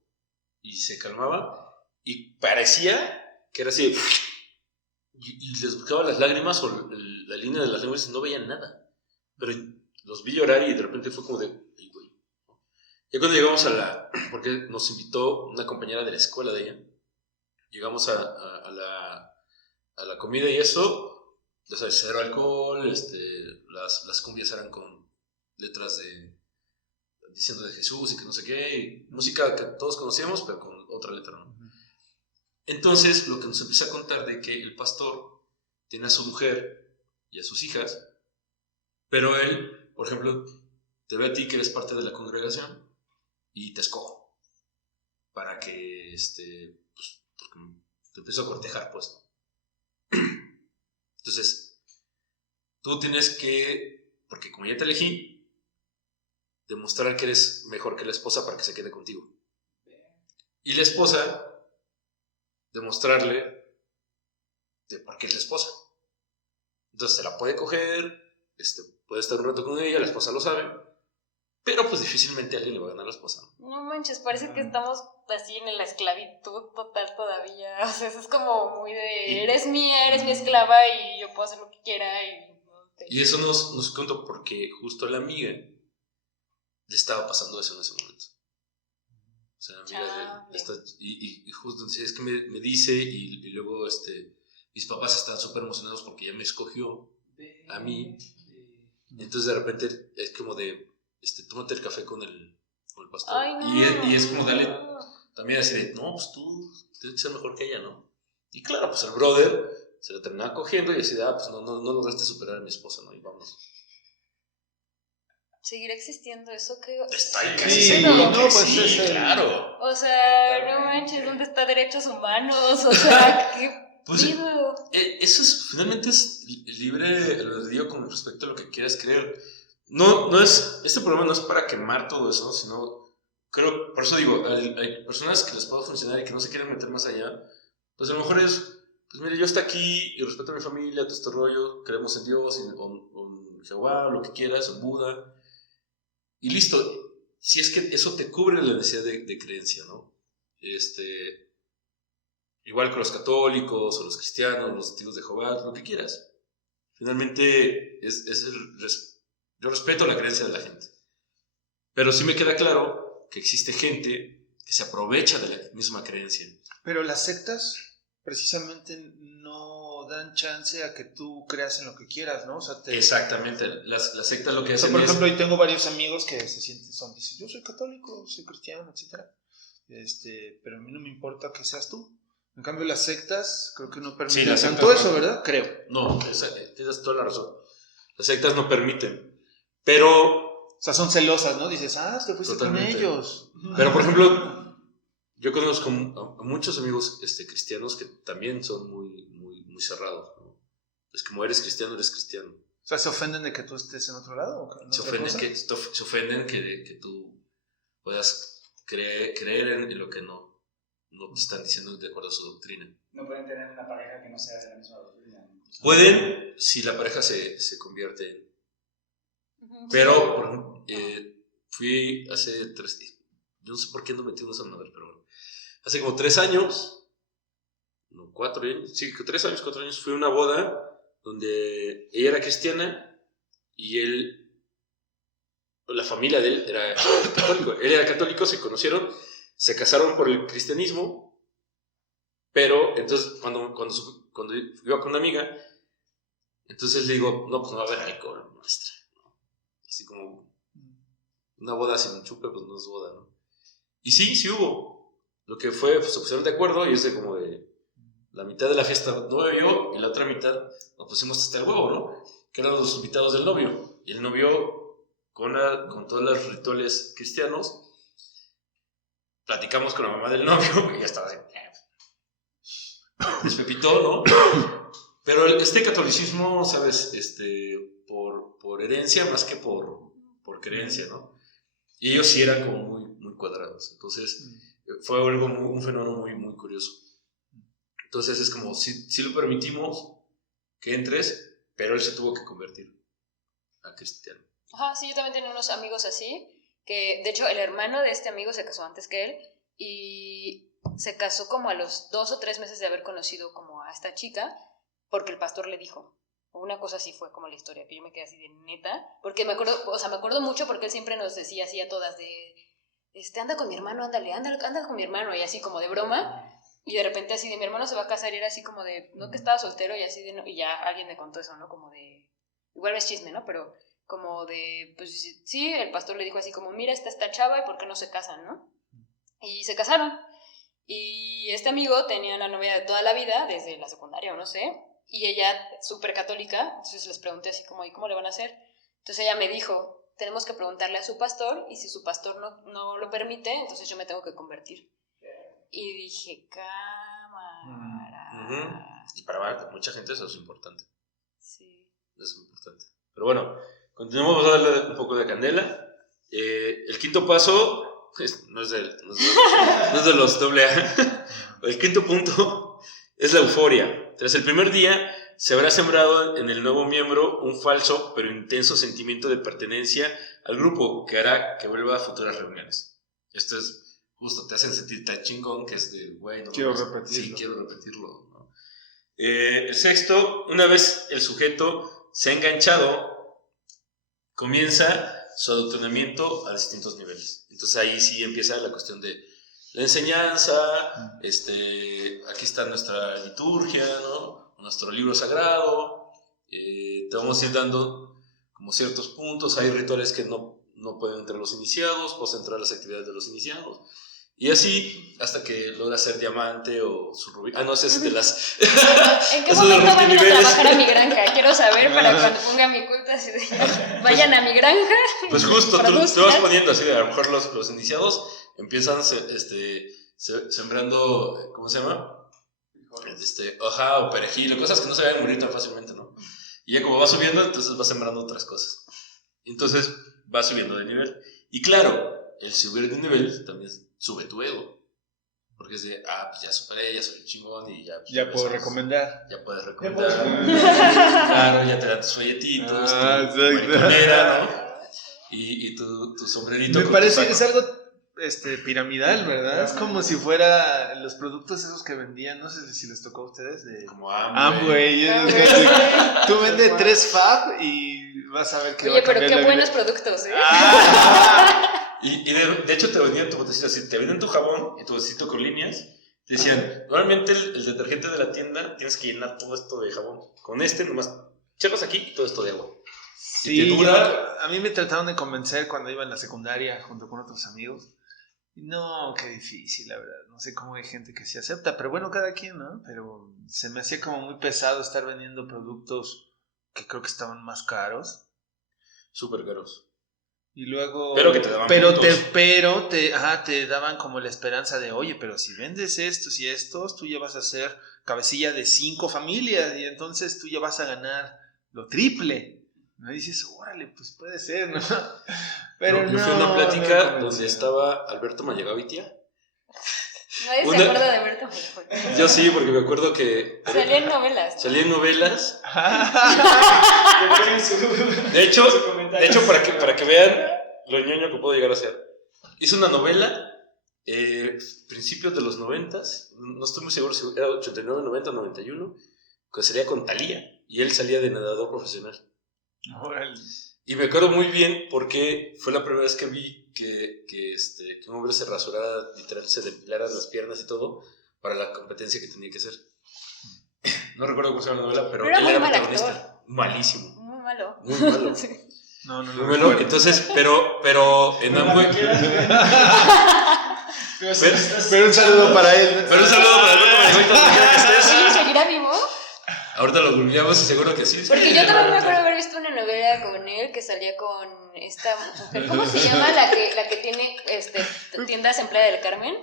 y se calmaba y parecía que era así. Y les buscaba las lágrimas o la línea de las lágrimas y no veían nada. Pero los vi llorar y de repente fue como de... Ay, güey. Ya cuando llegamos porque nos invitó una compañera de la escuela de ella, llegamos a la comida y eso, ya sabes, cero alcohol, las cumbias eran con letras diciendo de Jesús y que no sé qué, y música que todos conocíamos, pero con otra letra, ¿no? Entonces, lo que nos empieza a contar de que el pastor tiene a su mujer y a sus hijas, pero él, por ejemplo, te ve a ti que eres parte de la congregación y te escojo para que, pues, porque te empiezo a cortejar, pues. Entonces, tú tienes que, porque como ya te elegí, demostrar que eres mejor que la esposa para que se quede contigo. Y la esposa, demostrarle de por qué es la esposa. Entonces se la puede coger, puede estar un rato con ella, la esposa lo sabe, pero pues difícilmente alguien le va a ganar a la esposa. No manches, parece que estamos así en la esclavitud total todavía. O sea, eso es como muy de, eres mi esclava y yo puedo hacer lo que quiera. Y eso nos contó porque justo a la amiga le estaba pasando eso en ese momento. O sea, amiga, y justo es que me dice y luego mis papás están súper emocionados porque ya me escogió a mí. Entonces de repente es como de, tómate el café con el pastor. Ay, no. Y es como darle también así de, no, pues tú tienes que ser mejor que ella, ¿no? Y claro, pues el brother se la terminaba cogiendo y decía, pues no lograste superar a mi esposa, ¿no? Y vamos. ¿Seguirá existiendo eso? ¿Qué? Estoy casi Sí, seguro no, que pues sí, es claro. O sea, no manches, ¿dónde está derechos humanos? O sea, ¿qué Pues, pido? eso finalmente es libre albedrío con respecto a lo que quieras creer. No es, este programa no es para quemar todo eso, sino, creo, por eso digo, hay personas que les puede funcionar y que no se quieren meter más allá, pues a lo mejor es, pues mire, yo estoy aquí y respeto a mi familia, todo este rollo, creemos en Dios, o en Jehová, lo que quieras, en Buda, y listo. Si es que eso te cubre la necesidad de creencia, ¿no? Igual que los católicos o los cristianos, los testigos de Jehová, lo que quieras. Finalmente, yo respeto la creencia de la gente. Pero sí me queda claro que existe gente que se aprovecha de la misma creencia. Pero las sectas precisamente no dan chance a que tú creas en lo que quieras, ¿no? O sea, Exactamente. Las sectas lo que hacen por ejemplo, es... yo tengo varios amigos que se sienten, dicen, yo soy católico, soy cristiano, etc. Pero a mí no me importa que seas tú. En cambio, las sectas creo que no Sí, permiten las tanto sectas eso, no. ¿verdad? Creo. No, tienes toda la razón. Las sectas no permiten. Pero, O sea, son celosas, ¿no? Dices, te fuiste Totalmente. con ellos. por ejemplo, yo conozco a muchos amigos cristianos que también son muy, muy, muy cerrados, ¿no? Es como eres cristiano, eres cristiano. O sea, ¿se ofenden de que tú estés en otro lado? ¿O en Se otra ofenden, cosa? se ofenden que tú puedas creer en lo que no te están diciendo de acuerdo a su doctrina. No pueden tener una pareja que no sea de la misma doctrina. Pueden si la pareja se convierte en... Ujú. Pero, por ejemplo, fui hace 3 días. Yo no sé por qué no metí una madre, pero bueno. Hace como 3 años, no, 4 años, sí, 3 años, 4 años, fui a una boda donde ella era cristiana y él, la familia de él era católico. Él era católico, se conocieron, se casaron por el cristianismo, pero entonces cuando iba con una amiga, entonces le digo, no, pues no va a haber alcohol, maestra. Así como una boda sin chupe, pues no es boda, ¿no? Y sí hubo. Lo que fue, pues se pusieron de acuerdo y es de como de la mitad de la fiesta no bebió y la otra mitad nos pusimos hasta el huevo, ¿no? Que eran los invitados del novio. Y el novio, con todos los rituales cristianos, platicamos con la mamá del novio y ya estaba así. Despepitó, ¿no? Pero este catolicismo, ¿sabes? Por herencia más que por creencia, ¿no? Y ellos sí eran como muy, muy cuadrados. Entonces, fue algo un fenómeno muy, muy curioso. Entonces, es como, si lo permitimos que entres, pero él se tuvo que convertir a cristiano. Ajá, sí, yo también tenía unos amigos así, que de hecho el hermano de este amigo se casó antes que él y se casó como a los 2 o 3 meses de haber conocido como a esta chica, porque el pastor le dijo. Una cosa así fue como la historia, que yo me quedé así de neta, porque me acuerdo mucho porque él siempre nos decía así a todas de, anda con mi hermano, anda con mi hermano, y así como de broma, y de repente así de, mi hermano se va a casar, y era así como de, no, que estaba soltero, y así de, no, y ya alguien me contó eso, ¿no? Como de, igual es chisme, ¿no? Pero como de, pues sí, el pastor le dijo así como, mira, está esta chava, ¿y por qué no se casan, no? Y se casaron, y este amigo tenía una novia de toda la vida, desde la secundaria o no sé, y ella, súper católica, entonces les pregunté así como, ¿y cómo le van a hacer? Entonces ella me dijo, tenemos que preguntarle a su pastor, y si su pastor no lo permite, entonces yo me tengo que convertir. Y dije, cámara. Y para mucha gente eso es importante. Sí. Es importante. Pero bueno, continuamos a darle un poco de candela. El quinto paso no es de los AA. El quinto punto es la euforia. Tras el primer día, se habrá sembrado en el nuevo miembro un falso pero intenso sentimiento de pertenencia al grupo que hará que vuelva a futuras reuniones. Esto es justo, te hacen sentir tan chingón que es de, güey, no Quiero mames, repetirlo. Sí, quiero repetirlo, ¿no? El sexto, una vez el sujeto se ha enganchado, comienza su adoctrinamiento a distintos niveles. Entonces ahí sí empieza la cuestión de la enseñanza, aquí está nuestra liturgia, ¿no? Nuestro libro sagrado, te vamos a ir dando como ciertos puntos, hay rituales que no pueden entrar los iniciados, puedes entrar las actividades de los iniciados, y así hasta que logras ser diamante o su rubí. No, ese es de las... ¿En qué eso momento de van a ir a niveles. trabajar a mi granja? Quiero saber para cuando ponga mi culto así de, vayan a mi granja. Pues justo, tú produzcan. vas poniendo así, a lo mejor los iniciados empiezan sembrando, ¿cómo se llama? Hoja o perejil, cosas que no se vayan a morir tan fácilmente, ¿no? Y ya como va subiendo, entonces va sembrando otras cosas. Entonces va subiendo de nivel. Y claro, el subir de nivel también sube tu ego. Porque es de, pues ya superé, ya soy chingón y ya... Pues, Ya puedo recomendar. Ya puedes recomendar. Claro, ya te dan tus folletitos, tu mariconera, ¿no? Y tu sombrerito. Me con parece tu que es saco. algo piramidal, ¿verdad? Es como si fuera los productos esos que vendían, no sé si les tocó a ustedes, de Como Amway. Tú vende 3 Fab y vas a ver que Oye, va a pero cambiar qué la buenos vida. productos, ¿eh? Y de hecho te vendían tu botecito así, te vendían tu jabón y tu botecito con líneas. Te decían, normalmente el detergente de la tienda tienes que llenar todo esto de jabón. Con nomás echarlos aquí y todo esto de agua. Sí, Y te dura. a mí me trataron de convencer cuando iba en la secundaria junto con otros amigos. No, qué difícil, la verdad. No sé cómo hay gente que se acepta, pero bueno, cada quien, ¿no? Pero se me hacía como muy pesado estar vendiendo productos que creo que estaban más caros. Súper caros. Y luego... Pero que te daban te daban como la esperanza de, oye, pero si vendes estos y estos, tú ya vas a ser cabecilla de 5 familias y entonces tú ya vas a ganar lo triple. ¿No? Y dices, órale, pues puede ser, ¿no? Pero yo fui a una plática me convenció. donde estaba Alberto Mayagavitia. Nadie se acuerda de Berto Mejor. Yo sí, porque me acuerdo que Salía en novelas. salía en novelas. De De hecho, para que vean lo ñoño que puedo llegar a ser. Hizo una novela, principios de los 90s, no estoy muy seguro si era 89, 90, 91, que sería con Thalía, y él salía de nadador profesional. Órale. Y me acuerdo muy bien porque fue la primera vez que vi que un hombre se rasurara, literal, se depilara las piernas y todo para la competencia que tenía que hacer. No recuerdo cómo se llama la novela, pero Pero era él muy era mal protagonista. actor. Malísimo. Muy malo. Muy malo. Sí. No, Muy malo. Entonces, pero en Amway... Pero un saludo para él. Pero un saludo para Alberto Mayagüita, donde quiera que estés. Sí, seguirá vivo. Ahorita lo googleamos y seguro que sí. Porque yo también me acuerdo haber visto una novela con él que salía con esta mujer. ¿Cómo se llama? La que tiene tiendas en Playa del Carmen.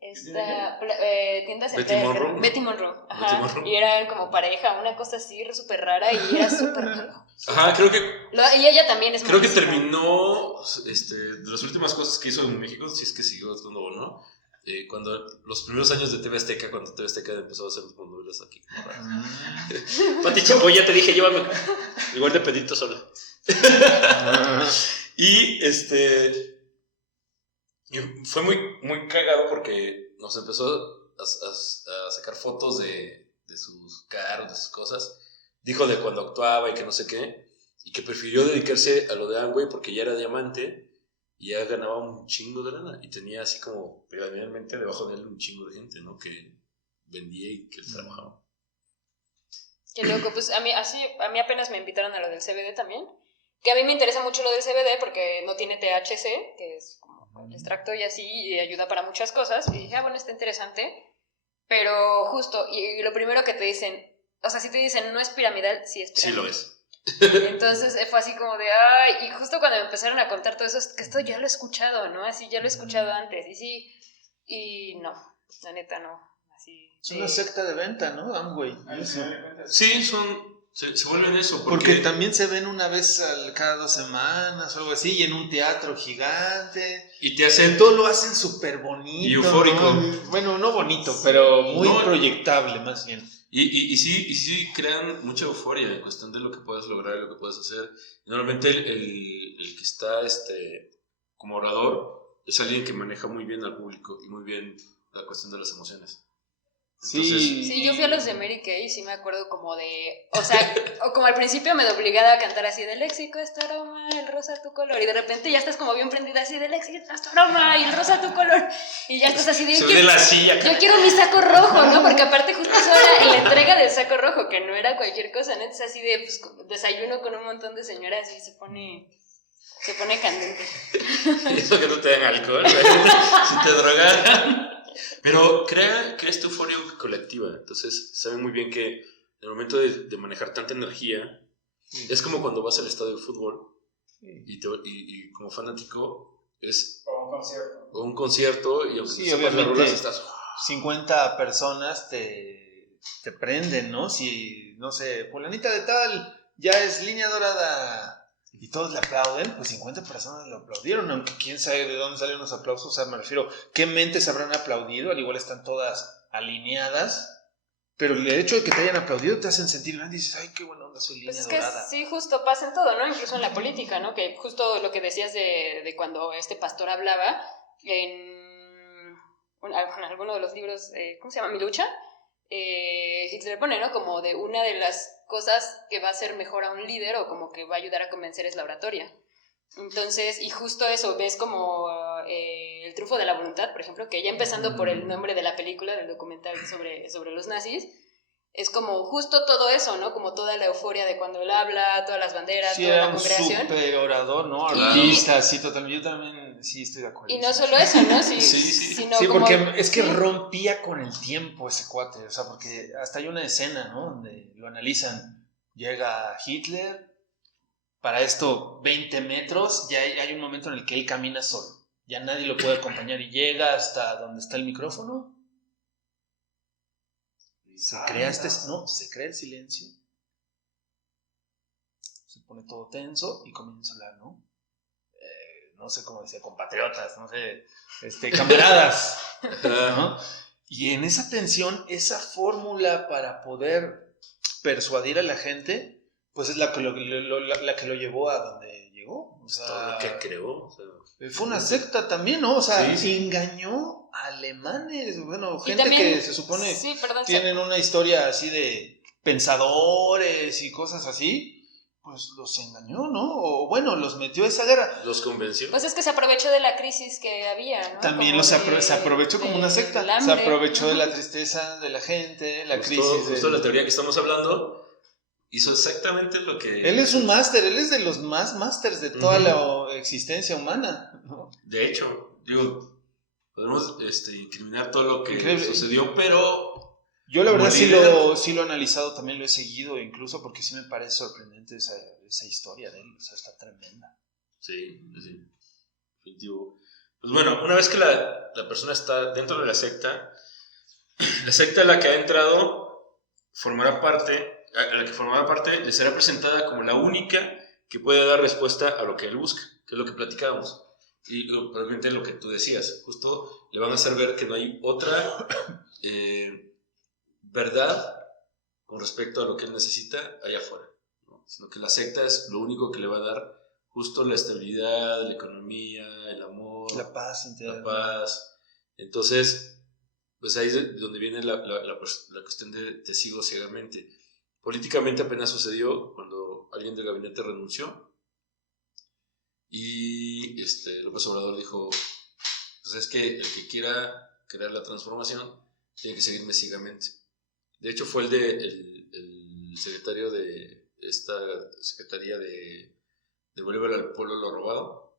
Tiendas en Betty Playa del Monroe. Carmen. Betty Monroe. Ajá. Betty Monroe. Y eran como pareja, una cosa así súper rara y era súper malo. Ajá, creo que Y ella también es malísima. terminó de las últimas cosas que hizo en México, si es que siguió actuando o no, cuando los primeros años de TV Azteca, cuando TV Azteca empezó a hacer novelas aquí. Pati Chapoy, ya te dije, llévame igual de pedito sola. Y y fue muy cagado porque nos empezó a sacar fotos de sus carros, de sus cosas. Dijo de cuando actuaba y que no sé qué, y que prefirió dedicarse a lo de Amway porque ya era diamante y ya ganaba un chingo de lana y tenía así como realmente debajo de él un chingo de gente, ¿no? Que vendía y que trabajaba. Qué loco, pues a mí apenas me invitaron a lo del CBD también, que a mí me interesa mucho lo del CBD porque no tiene THC, que es como el extracto y así, y ayuda para muchas cosas, y dije, bueno, está interesante, pero justo, y lo primero que te dicen, o sea, si te dicen no es piramidal, sí es piramidal. Sí lo es. Entonces fue así como de, ay, y justo cuando me empezaron a contar todo eso, es que esto ya lo he escuchado, ¿no? Así ya lo he escuchado antes, y sí, y no, la neta no, así. Es una secta de venta, ¿no? Amway. Sí, se vuelven eso. Porque también se ven una vez cada 2 semanas o algo así, y en un teatro gigante. Y te hacen... Todo lo hacen súper bonito. Y eufórico. ¿no? Bueno, no bonito, pero muy No, proyectable más bien. Y sí crean mucha euforia en cuestión de lo que puedes lograr y lo que puedes hacer. Y normalmente el que está como orador es alguien que maneja muy bien al público y muy bien la cuestión de las emociones. Entonces, Sí, yo fui a los de Mary Kay y sí me acuerdo como de, o sea, como al principio me obligaba a cantar así de léxico es tu aroma, el rosa tu color, y de repente ya estás como bien prendida así de léxico es tu aroma y el rosa tu color, y ya estás así de, se ve de la silla. yo quiero mi saco rojo, ¿no? Porque aparte justo eso era la entrega del saco rojo, que no era cualquier cosa, ¿no? Entonces así de, pues, desayuno con un montón de señoras y se pone candente. Eso que no te dan alcohol, si te drogaran. Pero crea esta euforia colectiva. Entonces saben muy bien que en el momento de manejar tanta energía, es como cuando vas al estadio de fútbol y como fanático es o un concierto y aunque Sí, sepas las obviamente. rolas estás 50 personas te prenden, ¿no? Si, no sé, fulanita de tal ya es línea dorada y todos le aplauden, pues 50 personas lo aplaudieron, aunque quién sabe de dónde salen los aplausos, o sea, me refiero, ¿qué mentes habrán aplaudido? Al igual están todas alineadas, pero el hecho de que te hayan aplaudido te hacen sentir grande y dices, ay, qué buena onda, soy línea Pues es que dorada. sí, justo pasa en todo, ¿no? Incluso en la política, ¿no? Que justo lo que decías de cuando este pastor hablaba en alguno de los libros, ¿cómo se llama? Mi lucha. Hitler pone, ¿no? Como de una de las cosas que va a hacer mejor a un líder o como que va a ayudar a convencer es la oratoria. Entonces, y justo eso, ves como el triunfo de la voluntad, por ejemplo, que ya empezando por el nombre de la película, del documental sobre los nazis, es como justo todo eso, ¿no? Como toda la euforia de cuando él habla, todas las banderas, Sí, toda era la un congregación. súper orador, ¿no? Artista, sí, totalmente. Yo también sí estoy de acuerdo. Y no solo eso, ¿no? Sí. Sino Sí, como, porque es que sí. rompía con el tiempo ese cuate, o sea, porque hasta hay una escena, ¿no? Donde lo analizan. Llega Hitler, para esto 20 metros, ya hay un momento en el que él camina solo. Ya nadie lo puede acompañar y llega hasta donde está el micrófono. Se crea el silencio. Se pone todo tenso y comienza a hablar, ¿no? No sé cómo decía, compatriotas, no sé, camaradas, ¿no? Y en esa tensión, esa fórmula para poder persuadir a la gente, pues es la que lo llevó a donde llegó. O sea, todo lo que creó. O sea, fue una secta también, ¿no? O sea, sí. engañó a alemanes, bueno, Y gente también, que se supone sí, perdón, tienen una historia así de pensadores y cosas así. Pues los engañó, ¿no? O bueno, los metió a esa guerra. Los convenció. pues es que se aprovechó de la crisis que había, ¿no? También se aprovechó como una secta. del Se hambre. aprovechó de la tristeza de la gente, la crisis. Justo la teoría que estamos hablando hizo exactamente lo que... Él es un máster, él es de los más másters de toda la existencia humana, ¿no? De hecho, digo, podemos incriminar todo lo que Increíble. sucedió, pero... Yo la verdad como sí líder, lo he analizado, también lo he seguido, incluso porque sí me parece sorprendente esa historia de él, o sea, está tremenda. Sí, definitivo. Pues bueno, una vez que la persona está dentro de la secta a la que ha entrado a la que formará parte le será presentada como la única que puede dar respuesta a lo que él busca, que es lo que platicábamos. Y probablemente lo que tú decías, justo le van a hacer ver que no hay otra verdad con respecto a lo que él necesita allá afuera, ¿no? Sino que la secta es lo único que le va a dar justo la estabilidad, la economía, el amor, La paz interna. la paz. Entonces, pues ahí es donde viene la cuestión de te sigo ciegamente. Políticamente apenas sucedió cuando alguien del gabinete renunció y López Obrador dijo, pues es que el que quiera crear la transformación tiene que seguirme ciegamente. De hecho fue el secretario de esta Secretaría de Devuelve al Pueblo lo Robado,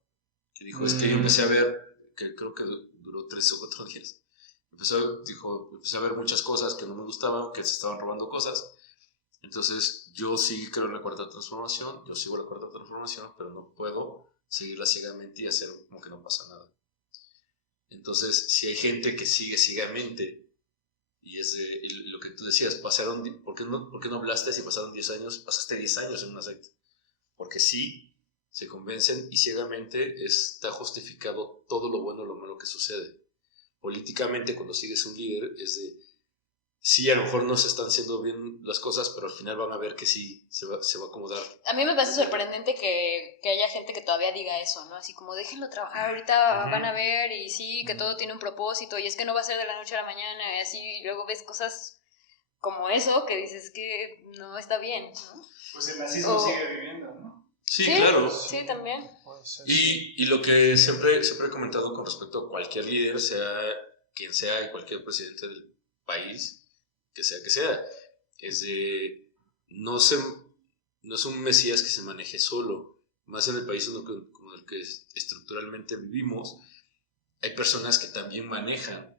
que dijo, es que yo empecé a ver, que creo que duró 3 o 4 días, empecé a ver muchas cosas que no me gustaban, que se estaban robando cosas, entonces yo sí creo en la cuarta transformación, yo sigo la cuarta transformación, pero no puedo seguirla ciegamente y hacer como que no pasa nada. Entonces, si hay gente que sigue ciegamente, y es lo que tú decías, ¿por qué no hablaste si pasaron 10 años? Pasaste 10 años en una secta. Porque sí, se convencen y ciegamente está justificado todo lo bueno o lo malo que sucede. Políticamente, cuando sigues un líder, es de, sí, a lo mejor no se están haciendo bien las cosas, pero al final van a ver que sí, se va a acomodar. A mí me parece sorprendente que haya gente que todavía diga eso, ¿no? Así como, déjenlo trabajar, ahorita van a ver, y sí, que todo tiene un propósito, y es que no va a ser de la noche a la mañana, y así, y luego ves cosas como eso, que dices que no está bien, ¿no? Pues el nazismo sigue viviendo, ¿no? Sí, claro. Sí, también. Y lo que siempre he comentado con respecto a cualquier líder, sea quien sea, y cualquier presidente del país, que sea, es de no es un mesías que se maneje solo, más en el país como el que estructuralmente vivimos, hay personas que también manejan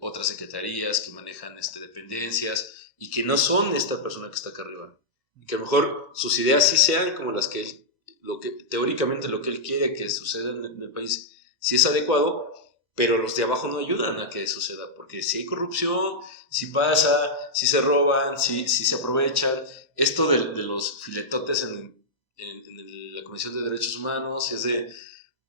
otras secretarías, que manejan dependencias, y que no son esta persona que está acá arriba, y que a lo mejor sus ideas sí sean como las que teóricamente lo que él quiere que suceda en el país, sí es adecuado, pero los de abajo no ayudan a que suceda, porque si hay corrupción, si pasa, si se roban, si se aprovechan, esto de los filetotes en la Comisión de Derechos Humanos, es de,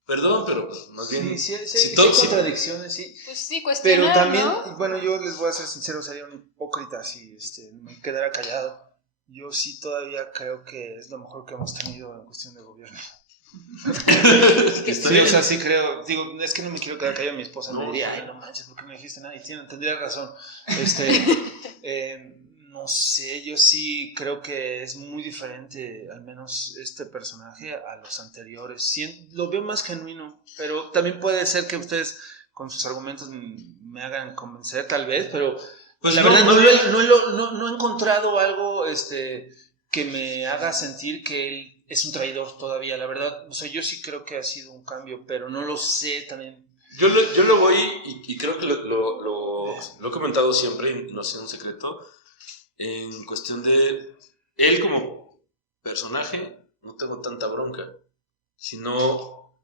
perdón, pero más bien... Sí, hay contradicciones, sí. Pues sí, cuestionar, pero también, ¿no? bueno, yo les voy a ser sincero, sería un hipócrita si me quedara callado. Yo sí todavía creo que es lo mejor que hemos tenido en cuestión de gobierno. Sí, o sea, sí creo, digo, es que no me quiero quedar callado, mi esposa me diría, ay, no manches, ¿por qué no dijiste nada? Y tendría razón. No sé, yo sí creo que es muy diferente, al menos este personaje, a los anteriores. Lo veo más genuino, pero también puede ser que ustedes con sus argumentos me hagan convencer, tal vez, pero Pues la no, verdad más bien- no he encontrado algo que me haga sentir que él es un traidor todavía, la verdad. O sea, yo sí creo que ha sido un cambio, pero no lo sé también. Yo lo voy y creo que lo he comentado siempre, y no sea un secreto, en cuestión de él como personaje, no tengo tanta bronca, sino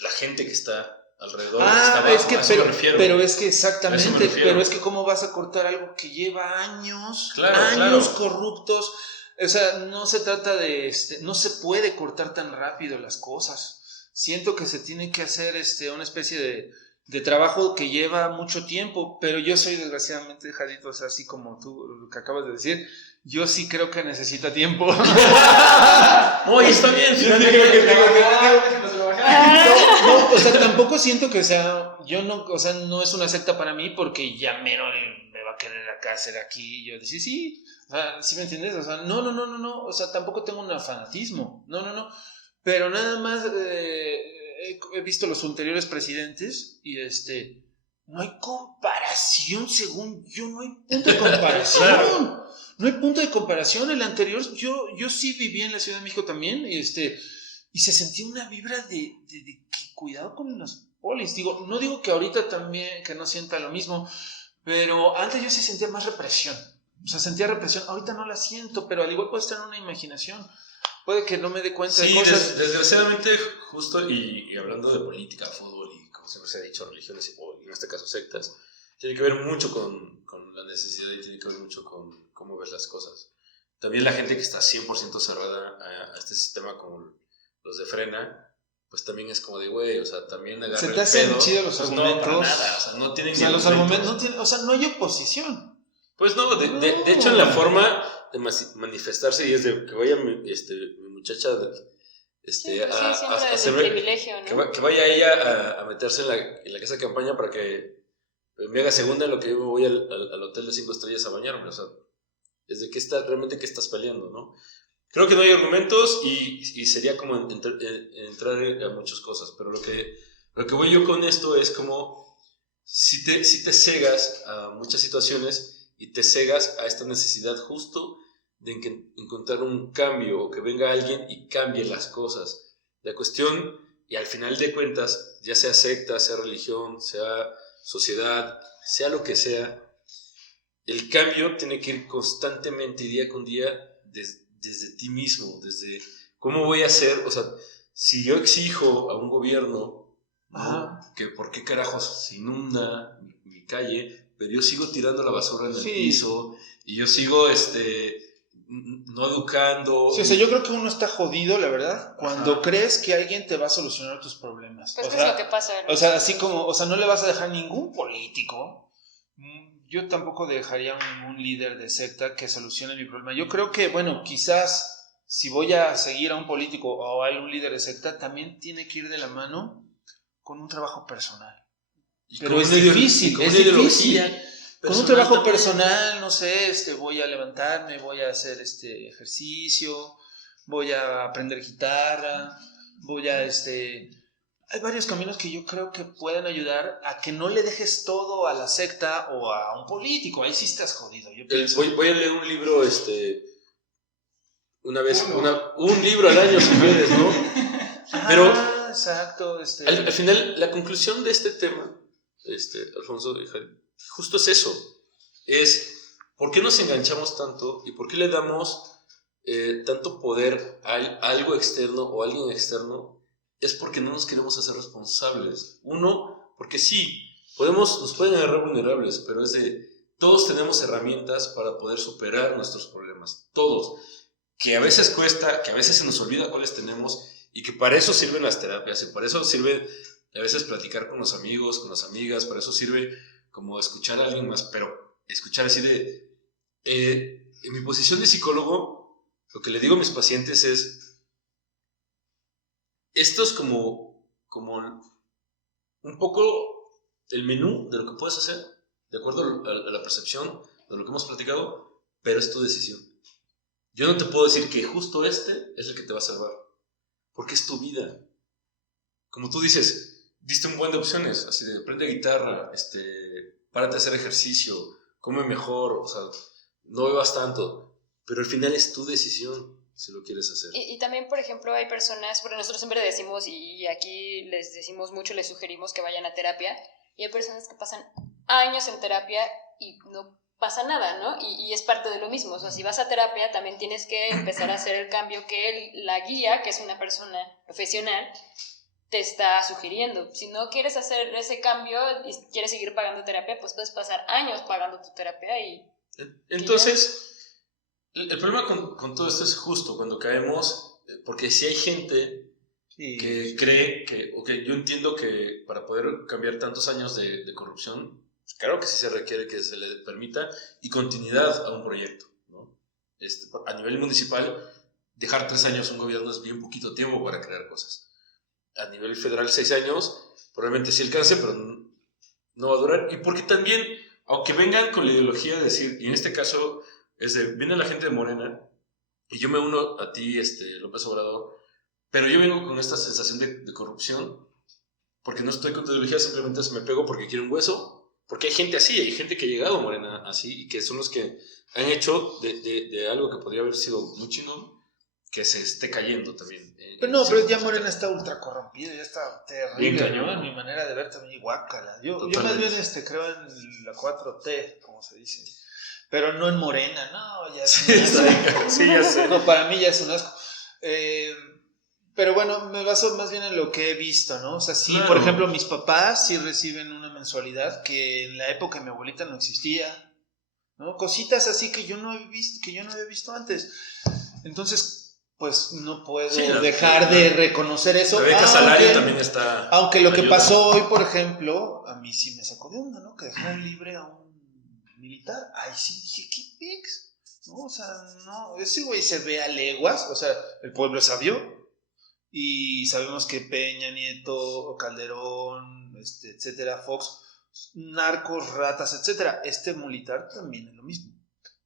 la gente que está alrededor, que está abajo, Es que, a eso me refiero. pero es que A eso me exactamente, refiero. pero es que cómo vas a cortar algo que lleva años, Claro, años claro. corruptos. O sea, no se trata de, no se puede cortar tan rápido las cosas. Siento que se tiene que hacer una especie de trabajo que lleva mucho tiempo, pero yo soy desgraciadamente, Jadito, o sea, así como tú lo que acabas de decir, yo sí creo que necesita tiempo. Oye, está bien. O sea, tampoco siento que sea, o sea, no es una secta para mí porque ya mero me va a querer acá hacer aquí, y yo decir, sí, o sea, ¿sí me entiendes? O sea, no, o sea, tampoco tengo un fanatismo, no, pero nada más he visto los anteriores presidentes y no hay comparación, según yo, no hay punto de comparación. Claro. No hay punto de comparación. El anterior, yo sí viví en la Ciudad de México también, y se sentía una vibra de cuidado con los polis. No digo que ahorita también, que no sienta lo mismo, pero antes yo sí sentía más represión. O sea, sentía represión. Ahorita no la siento, pero al igual puede estar en una imaginación. Puede que no me dé cuenta de cosas. Desgraciadamente, justo, y hablando de política, fútbol y, como siempre se ha dicho, religiones, o en este caso sectas, tiene que ver mucho con la necesidad y tiene que ver mucho con cómo ves las cosas. También la gente que está 100% cerrada a este sistema como los de Frena, pues también es como de, güey, o sea, también agarra Se te el hacen pedo. chidos los Pues argumentos. no, para nada, o sea, no tienen O sea, ni los argumentos no tienen, o sea, no hay oposición. Pues no, de hecho en la forma de manifestarse y es de que vaya mi muchacha Sí, pues sí, a siempre desde el hacerme, privilegio, ¿no? que vaya ella a meterse en la casa de campaña para que me haga segunda en lo que yo me voy al hotel de 5 estrellas a bañarme, o sea, es de realmente qué estás peleando, ¿no? Creo que no hay argumentos y sería como entrar a muchas cosas, pero lo que voy yo con esto es como si te cegas a muchas situaciones y te cegas a esta necesidad justo de encontrar un cambio o que venga alguien y cambie las cosas. La cuestión, y al final de cuentas, ya sea secta, sea religión, sea sociedad, sea lo que sea, el cambio tiene que ir constantemente, día con día, desde ti mismo, desde cómo voy a hacer, o sea, si yo exijo a un gobierno, ¿no? Que por qué carajos se inunda mi calle, pero yo sigo tirando la basura en el piso y yo sigo no educando. Sí, o sea, yo creo que uno está jodido, la verdad, cuando crees que alguien te va a solucionar tus problemas. Pues o ¿qué sea, es lo que pasa? O sea, así como, o sea, no le vas a dejar ningún político. Yo tampoco dejaría un líder de secta que solucione mi problema. Yo creo que, bueno, quizás si voy a seguir a un político o a un líder de secta, también tiene que ir de la mano con un trabajo personal. Pero es difícil, es difícil. Con un trabajo también personal, no sé, voy a levantarme, voy a hacer ejercicio, voy a aprender guitarra, voy a hay varios caminos que yo creo que pueden ayudar a que no le dejes todo a la secta o a un político. Ahí sí estás jodido. Yo pienso. Voy a leer un libro, una vez, un libro al año si quieres, ¿no? Pero, exacto. Al final, la conclusión de este tema, Alfonso, justo es eso. Es, ¿por qué nos enganchamos tanto y por qué le damos tanto poder a algo externo o a alguien externo? Es porque no nos queremos hacer responsables. Uno, porque sí, nos pueden agarrar vulnerables, pero es de, todos tenemos herramientas para poder superar nuestros problemas. Todos. Que a veces cuesta, que a veces se nos olvida cuáles tenemos y que para eso sirven las terapias y para eso sirve a veces platicar con los amigos, con las amigas, para eso sirve como escuchar a alguien más, pero escuchar así de... en mi posición de psicólogo, lo que le digo a mis pacientes es, esto es como un poco el menú de lo que puedes hacer, de acuerdo a la percepción de lo que hemos platicado, pero es tu decisión. Yo no te puedo decir que justo es el que te va a salvar, porque es tu vida. Como tú dices, diste un buen de opciones, así de aprende guitarra, párate a hacer ejercicio, come mejor, o sea, no bebas tanto, pero al final es tu decisión si lo quieres hacer. Y también, por ejemplo, hay personas, porque nosotros siempre decimos, y aquí les decimos mucho, les sugerimos que vayan a terapia, y hay personas que pasan años en terapia y no pasa nada, ¿no? Y es parte de lo mismo, o sea, si vas a terapia también tienes que empezar a hacer el cambio que la guía, que es una persona profesional, te está sugiriendo. Si no quieres hacer ese cambio y quieres seguir pagando terapia, pues puedes pasar años pagando tu terapia y... Entonces, el problema con todo esto es justo cuando caemos, porque si hay gente que cree que, yo entiendo que para poder cambiar tantos años de corrupción, pues claro que sí se requiere que se le permita y continuidad a un proyecto, ¿no? A nivel municipal, dejar 3 años un gobierno es bien poquito tiempo para crear cosas. A nivel federal 6 años, probablemente sí alcance, pero no va a durar. Y porque también, aunque vengan con la ideología de decir, y en este caso viene la gente de Morena, y yo me uno a ti, López Obrador, pero yo vengo con esta sensación de corrupción, porque no estoy con tu ideología, simplemente me pego porque quiero un hueso, porque hay gente así, hay gente que ha llegado a Morena así, y que son los que han hecho de algo que podría haber sido muy chingón, que se esté cayendo también. Pero ya Morena está ultra corrompido, ya está terrible, cañón, ¿no? En mi manera de ver también, guácala. Yo más bien creo en la 4T, como se dice. Pero no en Morena, no, ya es un asco. Sí, ya sé. No, para mí ya es un asco. Pero bueno, me baso más bien en lo que he visto, ¿no? O sea, sí, claro. Por ejemplo, mis papás sí reciben una mensualidad que en la época de mi abuelita no existía, ¿no? Cositas así que yo no había visto antes. Entonces, pues no puedo dejar de reconocer eso. La beca salario también está. Aunque lo que pasó hoy, por ejemplo, a mí sí me sacó de onda, ¿no? Que dejaron libre a un militar. Ay, sí, dije, ¿qué pex? No, o sea, no, ese güey se ve a leguas, o sea, el pueblo es sabio. Y sabemos que Peña Nieto, Calderón, etcétera, Fox, narcos, ratas, etcétera. Este militar también es lo mismo.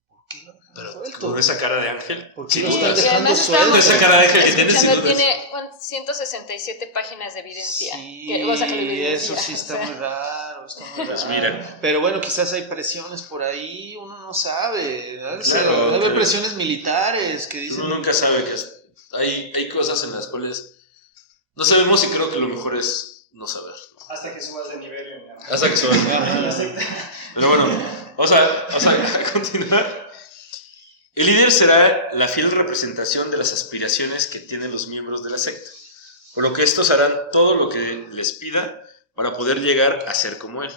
¿Por qué lo dejan suelto? Con esa cara de ángel. ¿Por qué lo están dejando suelto? Esa cara de ángel que tiene. Tiene 167 páginas de evidencia. Sí, que eso sí está muy raro, Pues mira. Pero bueno, quizás hay presiones por ahí, uno no sabe. Claro, debe haber presiones militares que dicen... Uno nunca sabe que hay cosas en las cuales no sabemos y creo que lo mejor es no saber. Hasta que subas de nivel. Hasta que subas de nivel. Pero bueno, vamos a continuar. El líder será la fiel representación de las aspiraciones que tienen los miembros de la secta, por lo que estos harán todo lo que les pida para poder llegar a ser como él.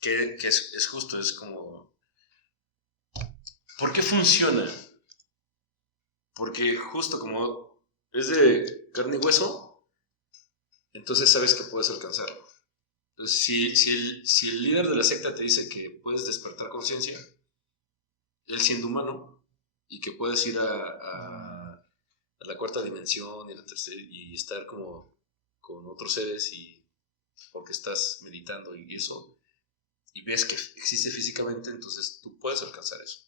Que es justo, es como... ¿Por qué funciona? Porque justo como es de carne y hueso, entonces sabes que puedes alcanzarlo. Entonces, si el líder de la secta te dice que puedes despertar conciencia, él siendo humano, y que puedes ir a la cuarta dimensión y la tercera, y estar como con otros seres, y porque estás meditando y eso, y ves que existe físicamente, entonces tú puedes alcanzar eso.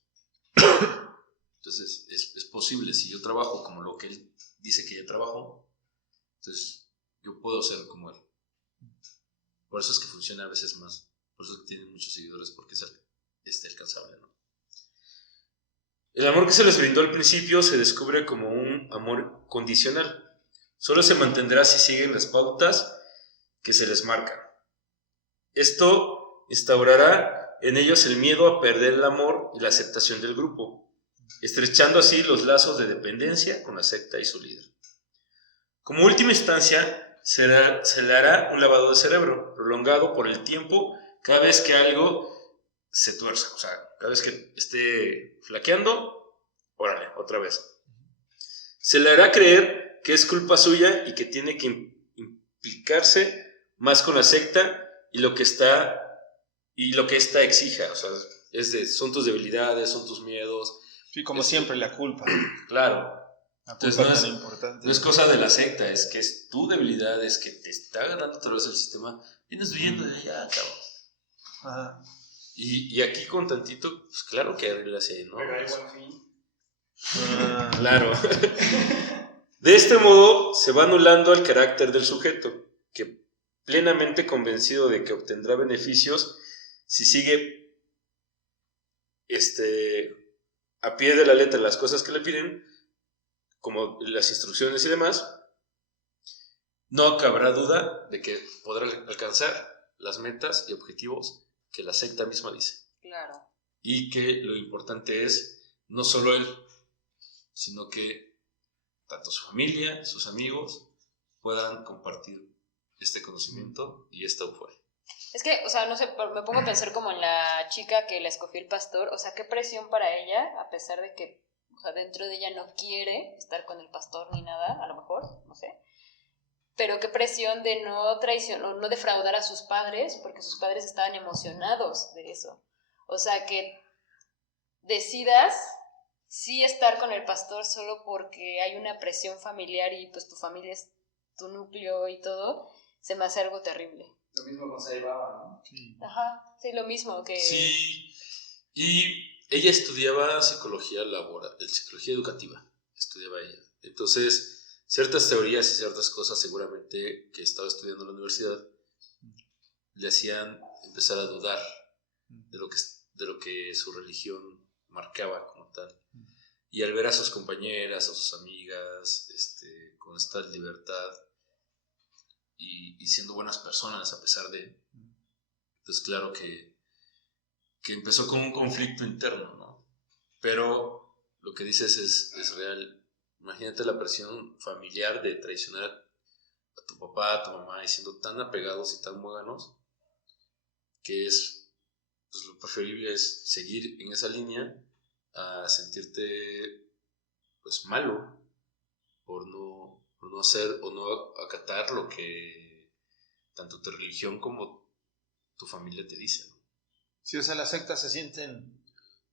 Entonces es posible, si yo trabajo como lo que él dice que yo trabajo, entonces yo puedo ser como él. Por eso es que funciona a veces más, por eso es que tiene muchos seguidores, porque es alcanzable, ¿no? El amor que se les brindó al principio se descubre como un amor condicional. Solo se mantendrá si siguen las pautas que se les marcan. Esto instaurará en ellos el miedo a perder el amor y la aceptación del grupo, estrechando así los lazos de dependencia con la secta y su líder. Como última instancia, se le hará un lavado de cerebro, prolongado por el tiempo, cada vez que algo se tuerza. O sea, cada vez que esté flaqueando, órale, otra vez. Se le hará creer que es culpa suya y que tiene que implicarse más con la secta y lo que ésta exija. O sea, son tus debilidades, son tus miedos. Sí, como siempre, la culpa. Claro. La culpa entonces, tan importante. No es cosa de la secta, es que es tu debilidad, es que te está ganando otra vez el sistema. Vienes huyendo de allá, cabrón. Ajá. Y aquí con tantito, pues claro que hay reglas ahí, ¿no? Pero hay buen fin. Claro. De este modo se va anulando el carácter del sujeto, que plenamente convencido de que obtendrá beneficios, si sigue a pie de la letra las cosas que le piden, como las instrucciones y demás, no cabrá duda de que podrá alcanzar las metas y objetivos que la secta misma dice. Claro. Y que lo importante es no solo él, sino que tanto su familia, sus amigos, puedan compartir este conocimiento y esta euforia. Es que, o sea, no sé, me pongo a pensar como en la chica que la escogió el pastor, o sea, qué presión para ella, a pesar de que, o sea, dentro de ella no quiere estar con el pastor ni nada, a lo mejor, no sé, pero qué presión de no traicionar, no defraudar a sus padres, porque sus padres estaban emocionados de eso. O sea, que decidas sí estar con el pastor solo porque hay una presión familiar y pues tu familia es tu núcleo y todo, se me hace algo terrible. Lo mismo con Saibaba, ¿no? Sí. Ajá, sí, lo mismo que... Sí, y ella estudiaba psicología laboral, psicología educativa, estudiaba ella. Entonces, ciertas teorías y ciertas cosas seguramente que estaba estudiando en la universidad le hacían empezar a dudar de lo que su religión marcaba como tal. Y al ver a sus compañeras, a sus amigas, con esta libertad y siendo buenas personas a pesar de, pues claro que empezó con un conflicto interno, ¿no? Pero lo que dices es real. Imagínate la presión familiar de traicionar a tu papá, a tu mamá, y siendo tan apegados y tan muéganos, que es, pues lo preferible es seguir en esa línea a sentirte, pues, malo por no hacer o no acatar lo que tanto tu religión como tu familia te dice, ¿no? Sí, o sea, las sectas se sienten,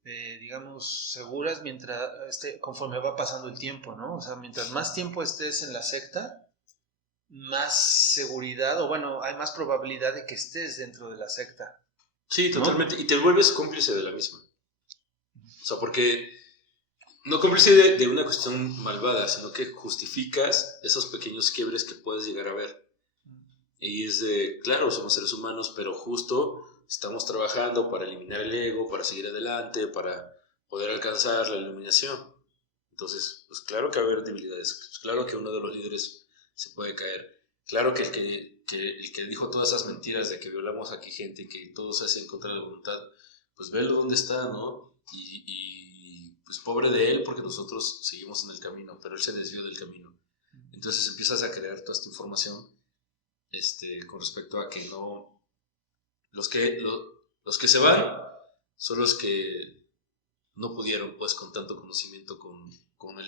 digamos, seguras mientras, conforme va pasando el tiempo, ¿no? O sea, mientras más tiempo estés en la secta, más seguridad, o bueno, hay más probabilidad de que estés dentro de la secta. Sí, ¿no? totalmente. Y te vuelves cómplice de la misma. O sea, porque no cómplice de una cuestión malvada, sino que justificas esos pequeños quiebres que puedes llegar a ver. Y es de, claro, somos seres humanos, pero justo estamos trabajando para eliminar el ego, para seguir adelante, para poder alcanzar la iluminación. Entonces, pues claro que va a haber debilidades, pues claro que uno de los líderes se puede caer, claro que el que dijo todas esas mentiras de que violamos aquí gente y que todo se hace en contra de la voluntad, pues velo dónde está, ¿no? Y pues pobre de él porque nosotros seguimos en el camino, pero él se desvió del camino. Entonces empiezas a crear toda esta información con respecto a que no, los que se van son los que no pudieron, pues, con tanto conocimiento, con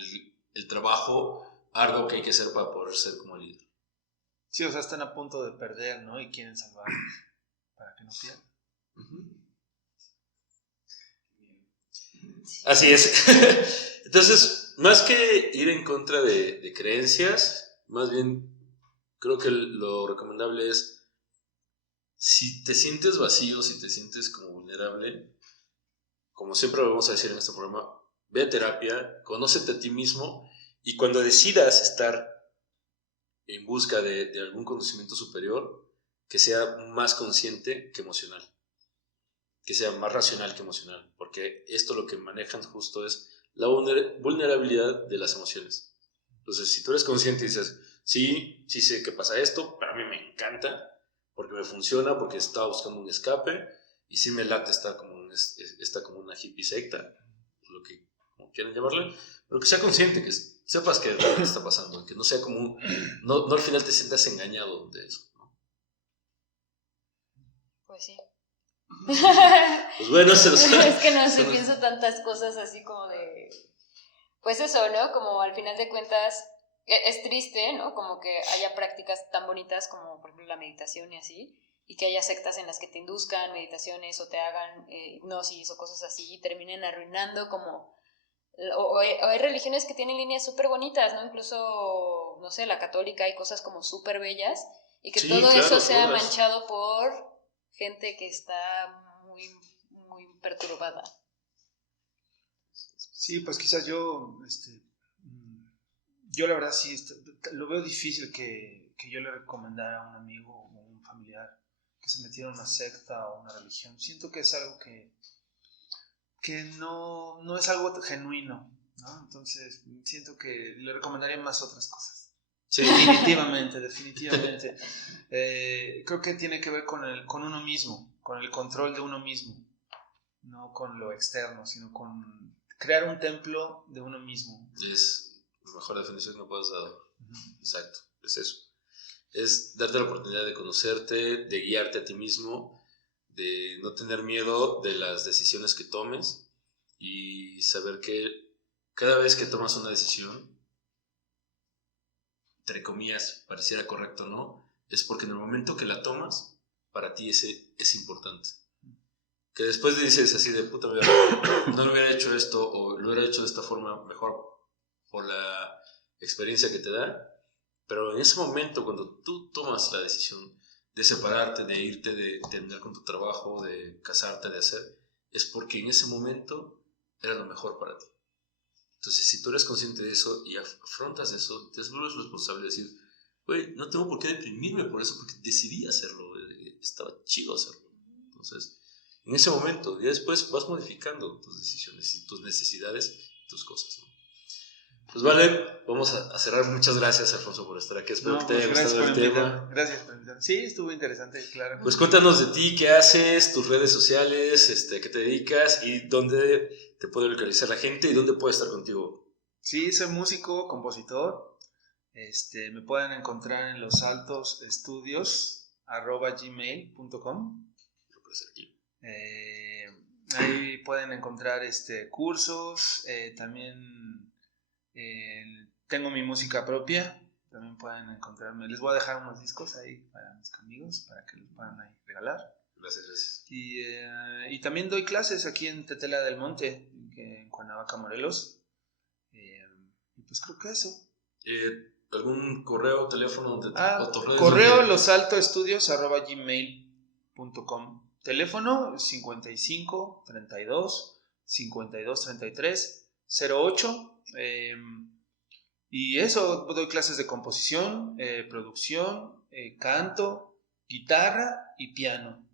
el trabajo arduo que hay que hacer para poder ser como líder. Sí, o sea, están a punto de perder, ¿no? Y quieren salvarlos para que no pierdan. Uh-huh. Así es. Entonces, más que ir en contra de creencias, más bien creo que lo recomendable es, si te sientes vacío, si te sientes como vulnerable, como siempre lo vamos a decir en este programa, ve a terapia, conócete a ti mismo, y cuando decidas estar en busca de algún conocimiento superior, que sea más consciente que emocional, que sea más racional que emocional, porque esto lo que manejan justo es la vulnerabilidad de las emociones. Entonces, si tú eres consciente y dices, sí sé que pasa esto, pero a mí me encanta, porque me funciona, porque estaba buscando un escape, y sí me late estar como una hippie secta, lo que como quieran llamarle, pero que sea consciente, que sepas que es lo que está pasando, que no sea como no al final te sientas engañado de eso, ¿no? Pues sí. Pues bueno, es que no sé, pienso tantas cosas así como de... Pues eso, ¿no? Como al final de cuentas es triste, ¿no? Como que haya prácticas tan bonitas como, por ejemplo, la meditación y así, y que haya sectas en las que te induzcan meditaciones o te hagan hipnosis o cosas así y terminen arruinando como... O hay religiones que tienen líneas súper bonitas, ¿no? Incluso, no sé, la católica hay cosas como súper bellas y que sí, todo claro, eso sea todas. manchado por gente que está muy, muy perturbada. Sí, pues quizás yo la verdad sí, lo veo difícil que yo le recomendara a un amigo o un familiar se metiera en una secta o una religión. Siento que es algo que no es algo genuino, ¿no? Entonces siento que le recomendaría más otras cosas. Sí. Definitivamente. Creo que tiene que ver con uno mismo, con el control de uno mismo, no con lo externo, sino con crear un templo de uno mismo. Es la mejor definición que me puedes dar. Exacto, es eso. Es darte la oportunidad de conocerte, de guiarte a ti mismo, de no tener miedo de las decisiones que tomes y saber que cada vez que tomas una decisión, entre comillas, pareciera correcto o no, es porque en el momento que la tomas, para ti es importante. Que después dices así de puta, no lo hubiera hecho esto o lo hubiera hecho de esta forma mejor por la experiencia que te da, pero en ese momento cuando tú tomas la decisión de separarte, de irte, de terminar con tu trabajo, de casarte, de hacer, es porque en ese momento era lo mejor para ti. Entonces, si tú eres consciente de eso y afrontas eso, te vuelves responsable de decir, güey, no tengo por qué deprimirme por eso, porque decidí hacerlo, estaba chido hacerlo. Entonces, en ese momento, y después vas modificando tus decisiones y tus necesidades, tus cosas, ¿no? Pues vale, vamos a cerrar. Muchas gracias, Alfonso, por estar aquí. Espero que te haya gustado el tema. Gracias por invitar. Sí, estuvo interesante, claro. Pues cuéntanos de ti, qué haces, tus redes sociales, qué te dedicas y dónde te puede localizar la gente y dónde puede estar contigo. Sí, soy músico, compositor. Me pueden encontrar en losaltosestudios@gmail.com. Ahí pueden encontrar cursos, también tengo mi música propia, también pueden encontrarme. Les voy a dejar unos discos ahí para mis amigos, para que los puedan ahí regalar. Gracias. Y también doy clases aquí en Tetela del Monte, en Cuernavaca, Morelos. Y pues creo que eso. ¿Algún correo, teléfono? Correo losaltoestudios@gmail.com. Teléfono 55 32 52 33 08. Y eso, doy clases de composición, producción, canto, guitarra y piano.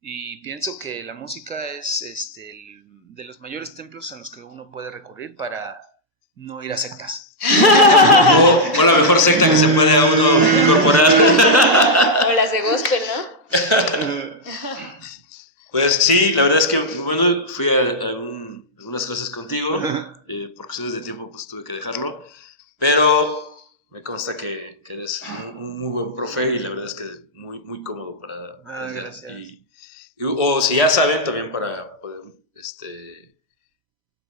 Y pienso que la música es de los mayores templos en los que uno puede recurrir para no ir a sectas. O la mejor secta que se puede a uno incorporar. O las de gospel, ¿no? Pues sí, la verdad es que bueno, fui a algunas clases contigo, por cuestiones de tiempo pues tuve que dejarlo, pero me consta que eres un muy buen profe y la verdad es que muy, muy cómodo para aprender. Gracias. O si ya saben, también para poder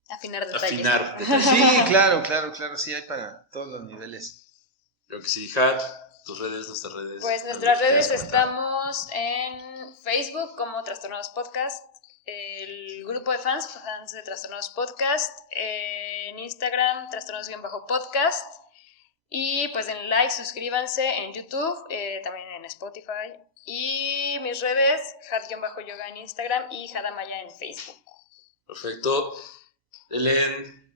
afinar detalles. Sí, claro, sí hay para todos los niveles. Creo que sí. Jad, tus redes, nuestras redes. Pues nuestras redes estamos en Facebook como Trastornados Podcast, el grupo de fans de Trastornados Podcast, en Instagram Trastornados-podcast, y pues den like, suscríbanse en YouTube, también en Spotify, y mis redes Jad-yoga en Instagram y Jadamaya en Facebook. Perfecto. Denle,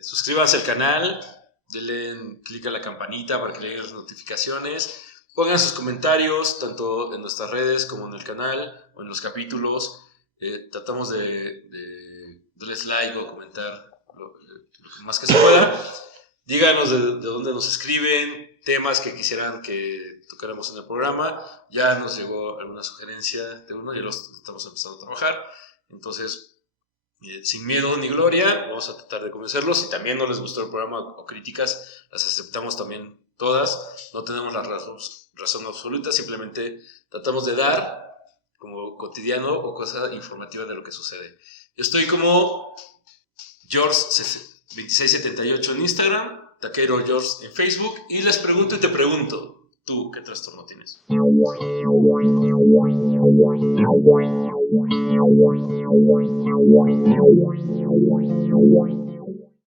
suscríbanse al canal, denle clic a la campanita para que le lleguen las notificaciones, pongan sus comentarios tanto en nuestras redes como en el canal o en los capítulos. Tratamos de darles like o comentar lo más que se pueda. Díganos de dónde nos escriben, temas que quisieran que tocáramos en el programa. Ya nos llegó alguna sugerencia de uno y los estamos empezando a trabajar. Entonces, sin miedo ni gloria, vamos a tratar de convencerlos. Si también no les gustó el programa o críticas, las aceptamos también todas. No tenemos la razón absoluta, simplemente tratamos de dar como cotidiano o cosa informativa de lo que sucede. Yo estoy como George2678 en Instagram, Taquero George en Facebook, y les pregunto y te pregunto, ¿tú qué trastorno tienes? Wow.